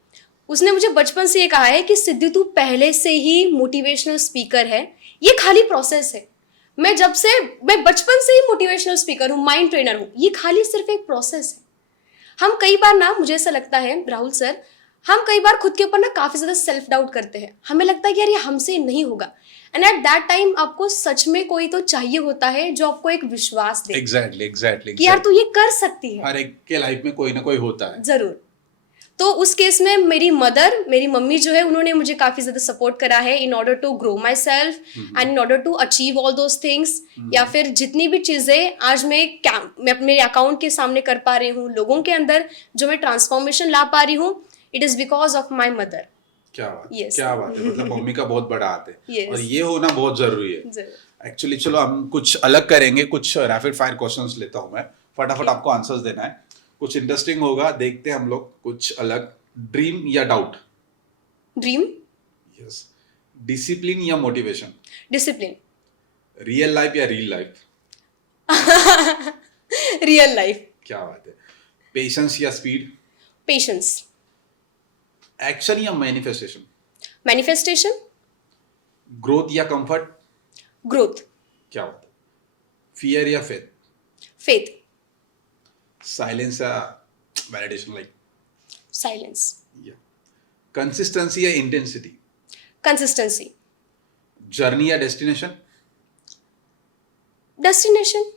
उसने मुझे बचपन से ये कहा है कि सिद्धि तू पहले से ही मोटिवेशनल स्पीकर है, ये खाली प्रोसेस है। मैं बचपन से ही मोटिवेशनल स्पीकर हूँ, माइंड ट्रेनर हूँ, ये खाली सिर्फ एक प्रोसेस है। हम कई बार ना, मुझे ऐसा लगता है राहुल सर, हम कई बार खुद के ऊपर ना काफ़ी ज़्यादा सेल्फ डाउट करते हैं। हमें लगता है कि यार ये हमसे नहीं होगा, एंड एट दैट टाइम आपको सच में कोई तो चाहिए होता है जो आपको एक विश्वास दे। एग्जैक्टली कि यार तू ये कर सकती है। हर एक के लाइफ में कोई ना कोई होता है जरूर। तो उस केस में मेरी मम्मी जो है, उन्होंने मुझे काफ़ी ज़्यादा सपोर्ट करा है in order to grow myself and in order to achieve all those things. या फिर जितनी भी चीज़ें आज मैं मेरे अकाउंट के सामने कर पा रही हूँ, लोगों के अंदर जो मैं ट्रांसफॉर्मेशन ला पा रही हूँ, it is because of my mother. क्या बात Yes. क्या बात है, मतलब मम्मी का बहुत बड़ा हाथ है Yes. और ये होना बहुत जरूरी है जरूर। एक्चुअली। चलो हम कुछ अलग करेंगे, कुछ रैपिड फायर क्वेश्चंस लेता हूं मैं, फटाफट Okay. आपको आंसर्स देना है, कुछ इंटरेस्टिंग होगा, देखते हैं हम लोग कुछ अलग। ड्रीम या डाउट? ड्रीम। यस। डिसिप्लिन या मोटिवेशन? डिसिप्लिन। रियल लाइफ या रील लाइफ? Real life. क्या बात है। पेशेंस या स्पीड? पेशेंस। एक्शन या मैनिफेस्टेशन? मैनिफेस्टेशन। ग्रोथ या कंफर्ट? ग्रोथ। क्या बात है। फियर या फेथ? फेथ। साइलेंस या वैलिडेशन लाइक? साइलेंस। या कंसिस्टेंसी या इंटेंसिटी? कंसिस्टेंसी। जर्नी या डेस्टिनेशन? डेस्टिनेशन।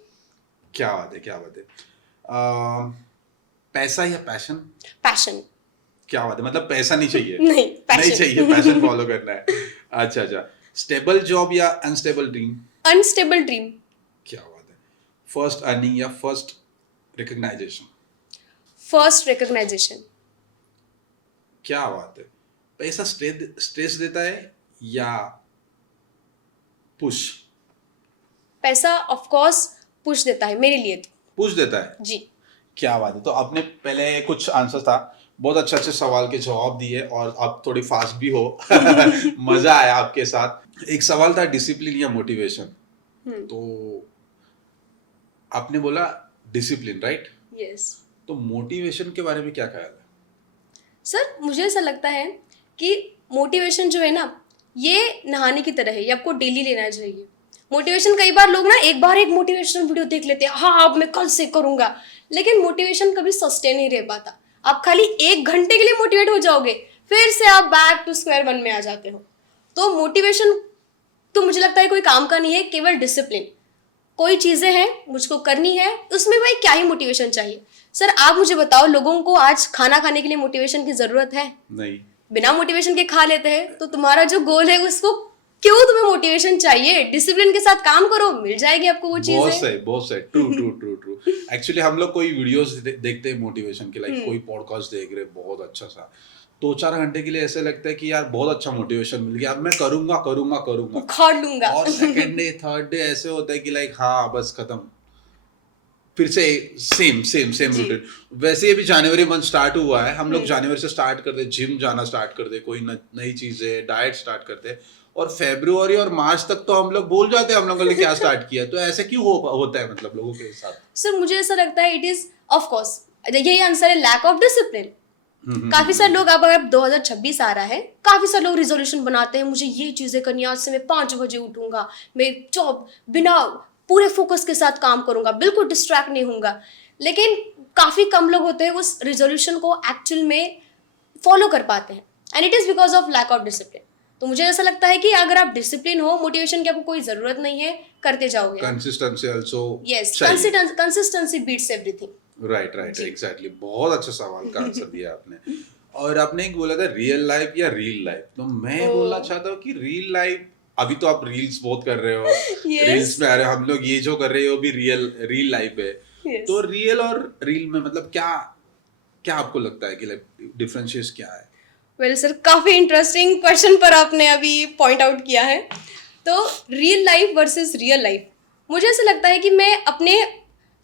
क्या बात है क्या बात है। पैसा या पैशन? पैशन। क्या बात है, मतलब पैसा नहीं चाहिए? नहीं, नहीं पैशन। चाहिए, पैशन फॉलो करना है। अच्छा अच्छा। स्टेबल जॉब या अनस्टेबल ड्रीम? Unstable dream. क्या बात है। फर्स्ट अर्निंग या फर्स्ट रिकग्नाइजेशन? First recognisation. क्या बात है। पैसा स्ट्रेस देता है या पुश? पैसा ऑफ कोर्स पुश देता है मेरे लिए तो। पुश देता है। जी। क्या बात है। तो आपने पहले कुछ आंसर था, बहुत अच्छे अच्छे सवाल के जवाब दिए और आप थोड़ी फास्ट भी हो। मजा आया आपके साथ। एक सवाल था डिसिप्लिन या मोटिवेशन, तो आपने बोला डिसिप्लिन, राइट? यस। तो मोटिवेशन के बारे में क्या ख्याल है? सर मुझे ऐसा लगता है कि मोटिवेशन जो है ना, ये नहाने की तरह है, ये आपको डेली लेना चाहिए। मोटिवेशन कई बार लोग ना एक बार एक मोटिवेशनल वीडियो देख लेते हैं, हाँ अब मैं कल से करूंगा, लेकिन मोटिवेशन कभी सस्टेन नहीं रह पाता। आप खाली 1 घंटे के लिए मोटिवेट हो जाओगे, फिर से आप बैक टू स्क्वायर वन में आ जाते हो। तो मोटिवेशन तो मुझे लगता है कोई काम का नहीं है, केवल डिसिप्लिन। कोई चीजें हैं मुझको करनी है, उसमें भाई क्या ही मोटिवेशन चाहिए। सर आप मुझे बताओ, लोगों को आज खाना खाने के लिए मोटिवेशन की जरूरत है? नहीं। बिना मोटिवेशन के खा लेते हैं। तो तुम्हारा जो गोल है उसको क्यों तुम्हें मोटिवेशन चाहिए? डिसिप्लिन के साथ काम करो, मिल जाएगी आपको वो चीजें। बहुत सही। True true true true. Actually हम लोग कोई वीडियोस देखते हैं मोटिवेशन के, लाइक कोई पॉडकास्ट देख रहे बहुत अच्छा सा, 2-4 घंटे के लिए ऐसे लगता है कि यार बहुत अच्छा मोटिवेशन मिल गया, अब मैं करूंगा करूंगा करूंगा, उखाड़ लूंगा। और सेकंड डे थर्ड डे ऐसे होता है कि लाइक हाँ बस खत्म, फिर से सेम सेम सेम जी। रूटीन। वैसे अभी जनवरी मंथ स्टार्ट हुआ है, हम लोग जनवरी से स्टार्ट करते, जिम जाना स्टार्ट करते, कोई नई चीजें डाइट स्टार्ट करते, और फरवरी और मार्च तक तो हम लोग भूल जाते हैं हम लोगों ने क्या स्टार्ट किया। तो ऐसे क्यों होता है मतलब लोगों के साथ? सर मुझे ऐसा लगता है इट इज ऑफ कोर्स, यही आंसर है, लैक ऑफ डिसिप्लिन। काफी सारे लोग, अब अगर 2026 आ रहा है, काफी सारे लोग रिजोल्यूशन बनाते हैं, मुझे ये चीजें करनी है, आज से मैं 5 बजे उठूंगा, मैं जॉब बिना पूरे फोकस के साथ काम करूंगा, बिल्कुल डिस्ट्रैक्ट नहीं होऊंगा। लेकिन काफी कम लोग होते हैं उस रिजोल्यूशन को एक्चुअल में फॉलो कर पाते हैं, and it is because of lack of discipline. तो मुझे ऐसा लगता है कि अगर आप डिसिप्लिन हो, मोटिवेशन की आपको कोई जरूरत नहीं है, करते जाओगे। कंसिस्टेंसी आल्सो यस, चाहिए। Consistency beats everything. Right right exactly. बहुत अच्छा सवाल का आंसर दिया आपने। और आपने एक बोला था रियल लाइफ या रील लाइफ, तो मैं बोलना चाहता हूँ कि रील लाइफ, अभी तो आप रील्स बहुत कर रहे हो, Yes. रील्स में आ रहे हो, हम लोग ये जो कर रहे हो भी रील लाइफ है। Yes. तो रियल और रील में मतलब क्या क्या आपको लगता है कि लाइक डिफरेंशिएट क्या है? वेल सर, काफी इंटरेस्टिंग क्वेश्चन पर आपने अभी पॉइंट आउट किया है। तो real life versus real life, मुझे ऐसा लगता है कि मैं अपने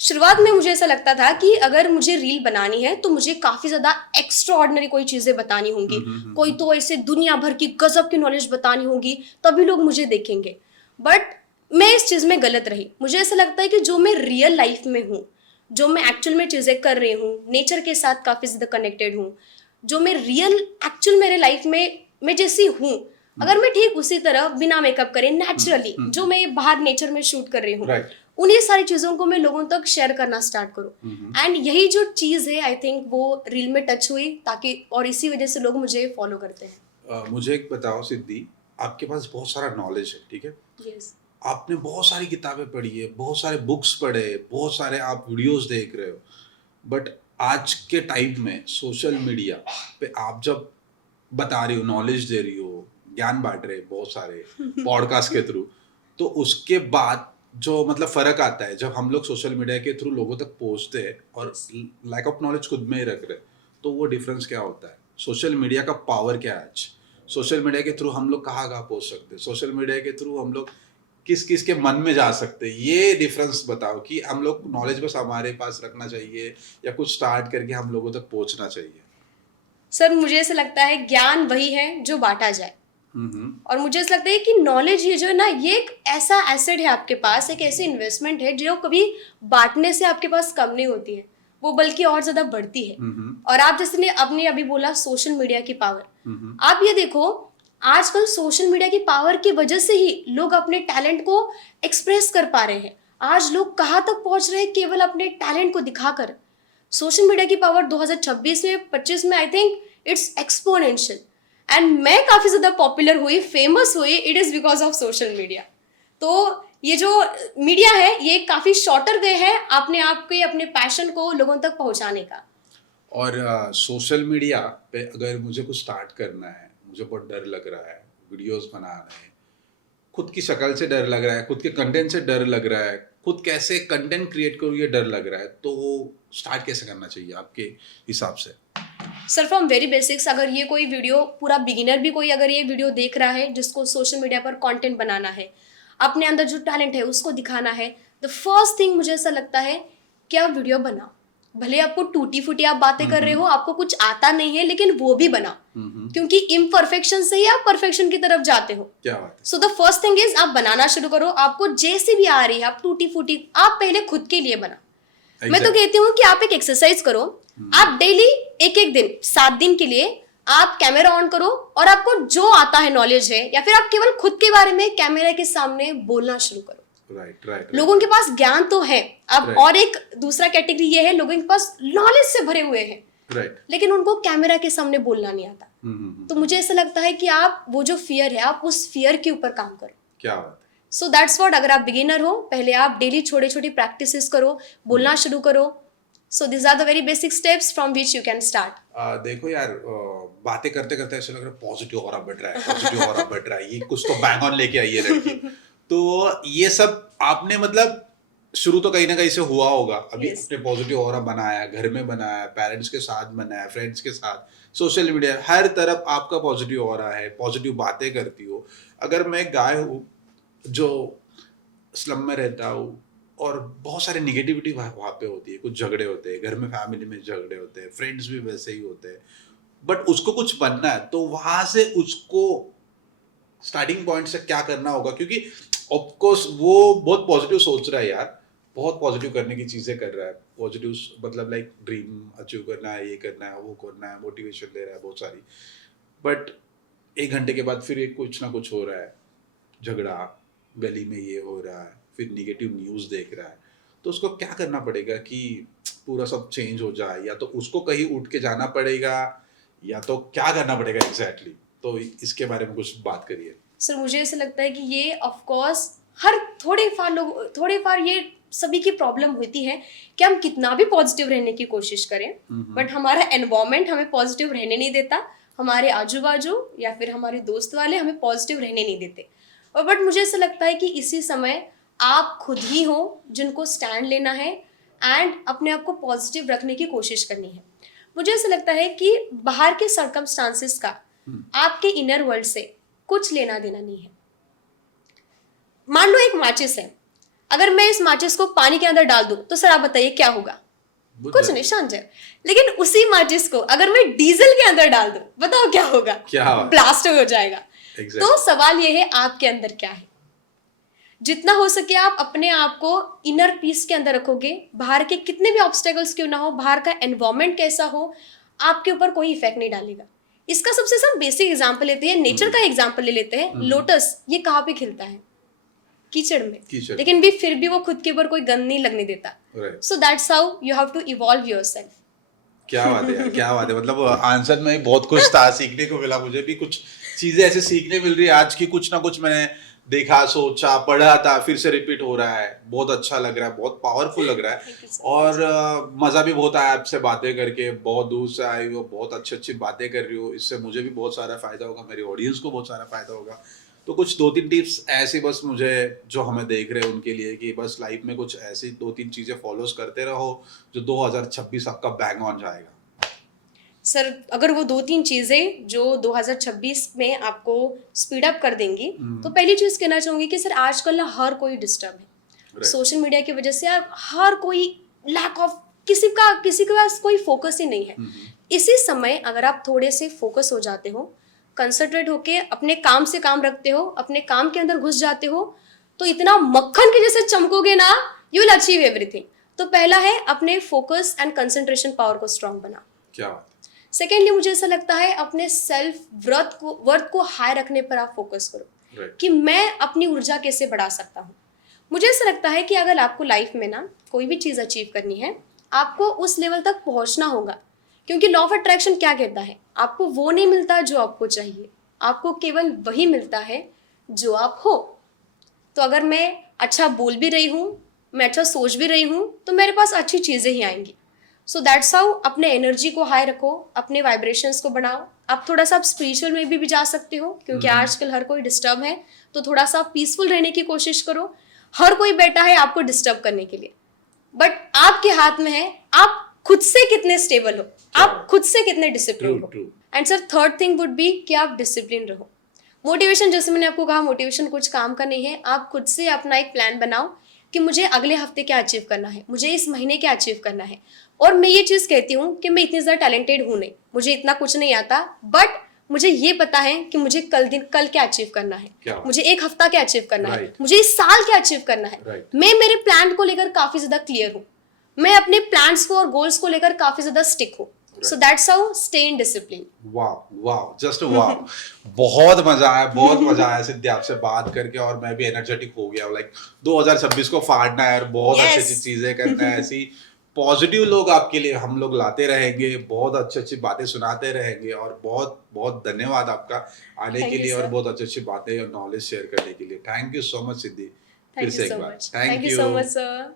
शुरुआत में मुझे ऐसा लगता था कि अगर मुझे रील बनानी है तो मुझे काफी ज्यादा एक्स्ट्रा ऑर्डिनरी कोई चीजें बतानी होंगी, कोई तो ऐसे दुनिया भर की गजब की नॉलेज बतानी होगी, तभी लोग मुझे देखेंगे। बट मैं इस चीज में गलत रही। मुझे ऐसा लगता है कि जो मैं रियल लाइफ में हूँ, जो मैं एक्चुअल में चीजें कर रही हूँ, नेचर के साथ काफी ज्यादा कनेक्टेड हूँ, जो मैं रियल एक्चुअल मेरे लाइफ में मैं जैसी हूँ, अगर मैं ठीक उसी तरह बिना मेकअप करे नेचुरली जो मैं बाहर नेचर में शूट कर रही हूँ, Right. उन्हीं सारी चीजों को मैं लोगों तक शेयर करना स्टार्ट करूँ। एंड यही जो चीज है, आई थिंक वो रील में टच हुई, ताकि और इसी वजह से लोग मुझे फॉलो करते हैं। मुझे एक बताओ सिद्धि, आपके पास बहुत सारा नॉलेज है, ठीक है, यस। आपने बहुत सारी किताबें पढ़ी है, बहुत सारे बुक्स पढ़े, बहुत सारे आप वीडियोस देख रहे हो, बट आज के टाइम में सोशल मीडिया पे आप जब बता रही हो, नॉलेज दे रही हो, ज्ञान बांट रहे बहुत सारे पॉडकास्ट के थ्रू, तो उसके बाद जो मतलब फर्क आता है जब हम लोग सोशल मीडिया के थ्रू लोगों तक पहुंचते हैं और लैक ऑफ नॉलेज खुद में ही रख रहे हैं, तो वो डिफरेंस क्या होता है? सोशल मीडिया का पावर क्या है आज? सोशल मीडिया के थ्रू हम लोग कहाँ कहाँ पहुंच सकते हैं, सोशल मीडिया के थ्रू हम लोग किस किस के मन में जा सकते हैं, ये डिफरेंस बताओ कि हम लोग नॉलेज बस हमारे पास रखना चाहिए या कुछ स्टार्ट करके हम लोगों तक पहुंचना चाहिए। सर मुझे ऐसा लगता है ज्ञान वही है जो बांटा जाए। और मुझे ऐसा लगता है कि नॉलेज ये जो है ना, ये एक ऐसा एसेट है आपके पास, एक ऐसी इन्वेस्टमेंट है जो कभी बांटने से आपके पास कम नहीं होती है, वो बल्कि और ज्यादा बढ़ती है। और आप जैसे ने आपने अभी बोला सोशल मीडिया की पावर, आप ये देखो आजकल सोशल मीडिया की पावर की वजह से ही लोग अपने टैलेंट को एक्सप्रेस कर पा रहे हैं। आज लोग कहाँ तक पहुंच रहे हैं केवल अपने टैलेंट को दिखाकर। सोशल मीडिया की पावर 2026 में 25 में I think it's exponential. And मैं काफ़ी ज़्यादा पॉपुलर हुई, फेमस हुई, it is because of social media. तो ये जो मीडिया है ये काफ़ी शॉर्टर वे है अपने आप के अपने पैशन को लोगों तक पहुंचाने का। और सोशल मीडिया पे अगर मुझे कुछ स्टार्ट करना है, मुझे बहुत डर लग रहा है, वीडियोस बनाना है, खुद की शक्ल से डर लग रहा है, खुद के कंटेंट से डर लग रहा है, खुद कैसे कंटेंट क्रिएट करूँ ये डर लग रहा है, तो स्टार्ट कैसे करना चाहिए आपके हिसाब से? सर फ्रॉम वेरी बेसिक्स, अगर ये कोई वीडियो पूरा बिगिनर भी कोई अगर ये वीडियो देख रहा है जिसको सोशल मीडिया पर कंटेंट बनाना है, अपने अंदर जो टैलेंट है उसको दिखाना है, द फर्स्ट थिंग मुझे ऐसा लगता है कि आप वीडियो बनाओ। भले आपको टूटी फूटी आप बातें कर रहे हो, आपको कुछ आता नहीं है, लेकिन वो भी बनाओ, क्योंकि इम्परफेक्शन से ही आप परफेक्शन की तरफ जाते हो। क्या बात है। So the first thing is आप बनाना शुरू करो। आपको जैसी भी आ रही है, आप टूटी फूटी, आप पहले खुद के लिए बनाओ। मैं तो कहती हूँ कि आप एक एक्सरसाइज करो, आप डेली एक एक दिन 7 दिन के लिए आप कैमरा ऑन करो और आपको जो आता है नॉलेज है, या फिर आप केवल खुद के बारे में कैमरा के सामने बोलना शुरू करो। राइट। लोगों के पास ज्ञान तो है अब, Right. और एक दूसरा कैटेगरी ये है, लोगों के पास नॉलेज से भरे हुए हैं, राइट। लेकिन उनको कैमरा के सामने बोलना नहीं आता। तो मुझे ऐसा लगता है कि आप वो जो फियर है, आप उस फियर के ऊपर काम करो। क्या बात है। सो दैट्स व्हाट, अगर आप बिगिनर हो, पहले आप डेली छोटे छोटे प्रैक्टिसेस करो, बोलना शुरू करो। So this are the very basic steps from which you can start. देखो यार, बातें करते करते ऐसा लग रहा है पॉजिटिव ऑरा बढ़ रहा है, पॉजिटिव ऑरा बढ़ रहा है, ये कुछ तो बैंग ऑन लेके आई है लड़की। तो ये सब आपने मतलब शुरू तो कहीं ना कहीं से हुआ होगा, अभी Yes. अपने पॉजिटिव ऑरा बनाया, घर में बनाया, पेरेंट्स के साथ बनाया, फ्रेंड्स के साथ, सोशल मीडिया, हर तरफ आपका पॉजिटिव ऑरा है, पॉजिटिव बातें करती हो। अगर मैं गाय हूँ जो स्लम में रहता हूँ और बहुत सारी निगेटिविटी वहाँ पे होती है, कुछ झगड़े होते हैं घर में, फैमिली में झगड़े होते हैं, फ्रेंड्स भी वैसे ही होते हैं, बट उसको कुछ बनना है तो वहां से उसको स्टार्टिंग पॉइंट से क्या करना होगा? क्योंकि ऑफकोर्स वो बहुत पॉजिटिव सोच रहा है यार, बहुत पॉजिटिव करने की चीजें कर रहा है, पॉजिटिव मतलब लाइक ड्रीम अचीव करना है, ये करना है, वो करना है, मोटिवेशन ले रहा है बहुत सारी, बट 1 घंटे के बाद फिर एक कुछ ना कुछ हो रहा है, झगड़ा, गली में ये हो रहा है, फिर निगेटिव न्यूज़ देख रहा है, तो उसको क्या करना पड़ेगा कि पूरा सब चेंज हो जाए? या तो उसको कहीं उठ के जाना पड़ेगा, या तो क्या करना पड़ेगा एग्जैक्टली? तो इसके बारे में कुछ बात करिए। सर मुझे ऐसा लगता है कि ये ऑफ कोर्स हर थोड़े फार ये सभी की प्रॉब्लम होती है कि हम कितना भी पॉजिटिव रहने की कोशिश करें, बट हमारा एनवायरनमेंट हमें पॉजिटिव रहने नहीं देता, हमारे आजू बाजू या फिर हमारे दोस्त वाले हमें पॉजिटिव रहने नहीं देते। और बट मुझे ऐसा लगता है कि इसी समय आप खुद ही हो जिनको स्टैंड लेना है एंड अपने आप को पॉजिटिव रखने की कोशिश करनी है। मुझे ऐसा लगता है कि बाहर के सर्कमस्टांसेस का आपके इनर वर्ल्ड से कुछ लेना देना नहीं है। मान लो एक माचिस है, अगर मैं इस माचिस को पानी के अंदर डाल दूं तो सर आप बताइए क्या होगा? कुछ नहीं, शांत जाए। लेकिन उसी माचिस को अगर मैं डीजल के अंदर डाल दूं, बताओ क्या होगा? क्या? ब्लास्ट हो जाएगा। Exactly. तो सवाल ये है आपके अंदर क्या है। जितना हो सके आप अपने आप को इनर पीस के अंदर रखोगे, बाहर के कितने भी ऑब्स्टेकल्स क्यों ना हो, बाहर का एनवायरनमेंट कैसा हो, आपके ऊपर कोई इफेक्ट नहीं डालेगा। इसका सबसे हम बेसिक एग्जांपल लेते हैं, नेचर का एग्जांपल ले लेते हैं। लोटस ये कहाँ पे खिलता है? कीचड़ में, लेकिन भी फिर भी वो खुद के ऊपर कोई गंद नहीं लगने देता। So that's how you have to evolve yourself. क्या बात है यार, क्या बात है। मतलब आंसर में बहुत कुछ था, सीखने को मिला, मुझे भी कुछ चीजें ऐसे सीखने मिल रही है आज की, कुछ ना कुछ मैंने देखा, सोचा, पढ़ा था, फिर से रिपीट हो रहा है, बहुत अच्छा लग रहा है, बहुत पावरफुल लग रहा है। और मजा भी बहुत आया आपसे बातें करके, बहुत दूर से आई हो, बहुत अच्छी अच्छी बातें कर रही हो, इससे मुझे भी बहुत सारा फायदा होगा, मेरी ऑडियंस को बहुत सारा फायदा होगा। तो कुछ 2-3 टिप्स ऐसे बस मुझे, जो हमें देख रहे हैं उनके लिए, कि बस लाइफ में कुछ ऐसी 2-3 चीजें फॉलोज करते रहो जो 2026 आपका बैंग ऑन जाएगा। सर अगर वो 2-3 चीज़ें जो 2026 में आपको स्पीड अप कर देंगी, तो पहली चीज़ कहना चाहूँगी कि सर आजकल ना हर कोई डिस्टर्ब है। Right. सोशल मीडिया की वजह से यार हर कोई लैक ऑफ किसी के पास कोई फोकस ही नहीं है। इसी समय अगर आप थोड़े से फोकस हो जाते हो, कंसंट्रेट होके अपने काम से काम रखते हो, अपने काम के अंदर घुस जाते हो, तो इतना मक्खन के जैसे चमकोगे ना, यू विल अचीव एवरीथिंग। तो पहला है अपने फोकस एंड कंसंट्रेशन पावर को स्ट्रांग बना। क्या बात सेकेंडली मुझे ऐसा लगता है अपने सेल्फ वर्थ को हाई रखने पर आप फोकस करो। Right. कि मैं अपनी ऊर्जा कैसे बढ़ा सकता हूँ। मुझे ऐसा लगता है कि अगर आपको लाइफ में ना कोई भी चीज़ अचीव करनी है, आपको उस लेवल तक पहुँचना होगा। क्योंकि लॉ ऑफ अट्रैक्शन क्या कहता है, आपको वो नहीं मिलता जो आपको चाहिए, आपको केवल वही मिलता है जो आप हो। तो अगर मैं अच्छा बोल भी रही हूँ, मैं अच्छा सोच भी रही हूँ, तो मेरे पास अच्छी चीज़ें ही आएंगी। सो दैट्स हाउ अपने एनर्जी को हाई रखो, अपने वाइब्रेशंस को बढ़ाओ। आप थोड़ा सा आप स्पिरिचुअल में भी जा सकते हो, क्योंकि आजकल हर कोई डिस्टर्ब है, तो थोड़ा सा पीसफुल रहने की कोशिश करो। हर कोई बैठा है आपको डिस्टर्ब करने के लिए, बट आपके हाथ में है आप खुद से कितने स्टेबल हो, आप खुद से कितने डिसिप्लिन हो। And sir third thing would be कि आप डिसिप्लिन रहो। मोटिवेशन, जैसे मैंने आपको कहा, मोटिवेशन कुछ काम का नहीं है। आप खुद से अपना एक प्लान बनाओ कि मुझे अगले हफ्ते क्या अचीव करना है, मुझे इस महीने क्या अचीव करना है। और मैं ये चीज़ कहती हूँ कि मैं इतनी ज़्यादा टैलेंटेड हूँ नहीं, मुझे इतना कुछ नहीं आता, बट मुझे ये पता है कि मुझे कल क्या अचीव करना है, मुझे एक हफ्ता क्या अचीव करना है, मुझे इस साल क्या अचीव करना है। मैं मेरे प्लान को लेकर काफ़ी ज़्यादा क्लियर हूँ, मैं अपने प्लान्स को और गोल्स को लेकर काफ़ी ज़्यादा स्टिक हूँ। सो that's how stay in discipline. वाह जस्ट वाह बहुत मजा आया सिद्धि आपसे बात करके, और मैं भी एनर्जेटिक हो गया। लाइक 2026 को फाड़ना है और बहुत अच्छी अच्छी चीजें करना है। ऐसी पॉजिटिव लोग आपके लिए हम लोग लाते रहेंगे, बहुत अच्छी अच्छी बातें सुनाते रहेंगे, और बहुत बहुत धन्यवाद आपका आने के लिए और बहुत अच्छी अच्छी बातें और नॉलेज शेयर करने के लिए। Thank you so much Siddhi, फिर से एक बार thank you so much sir.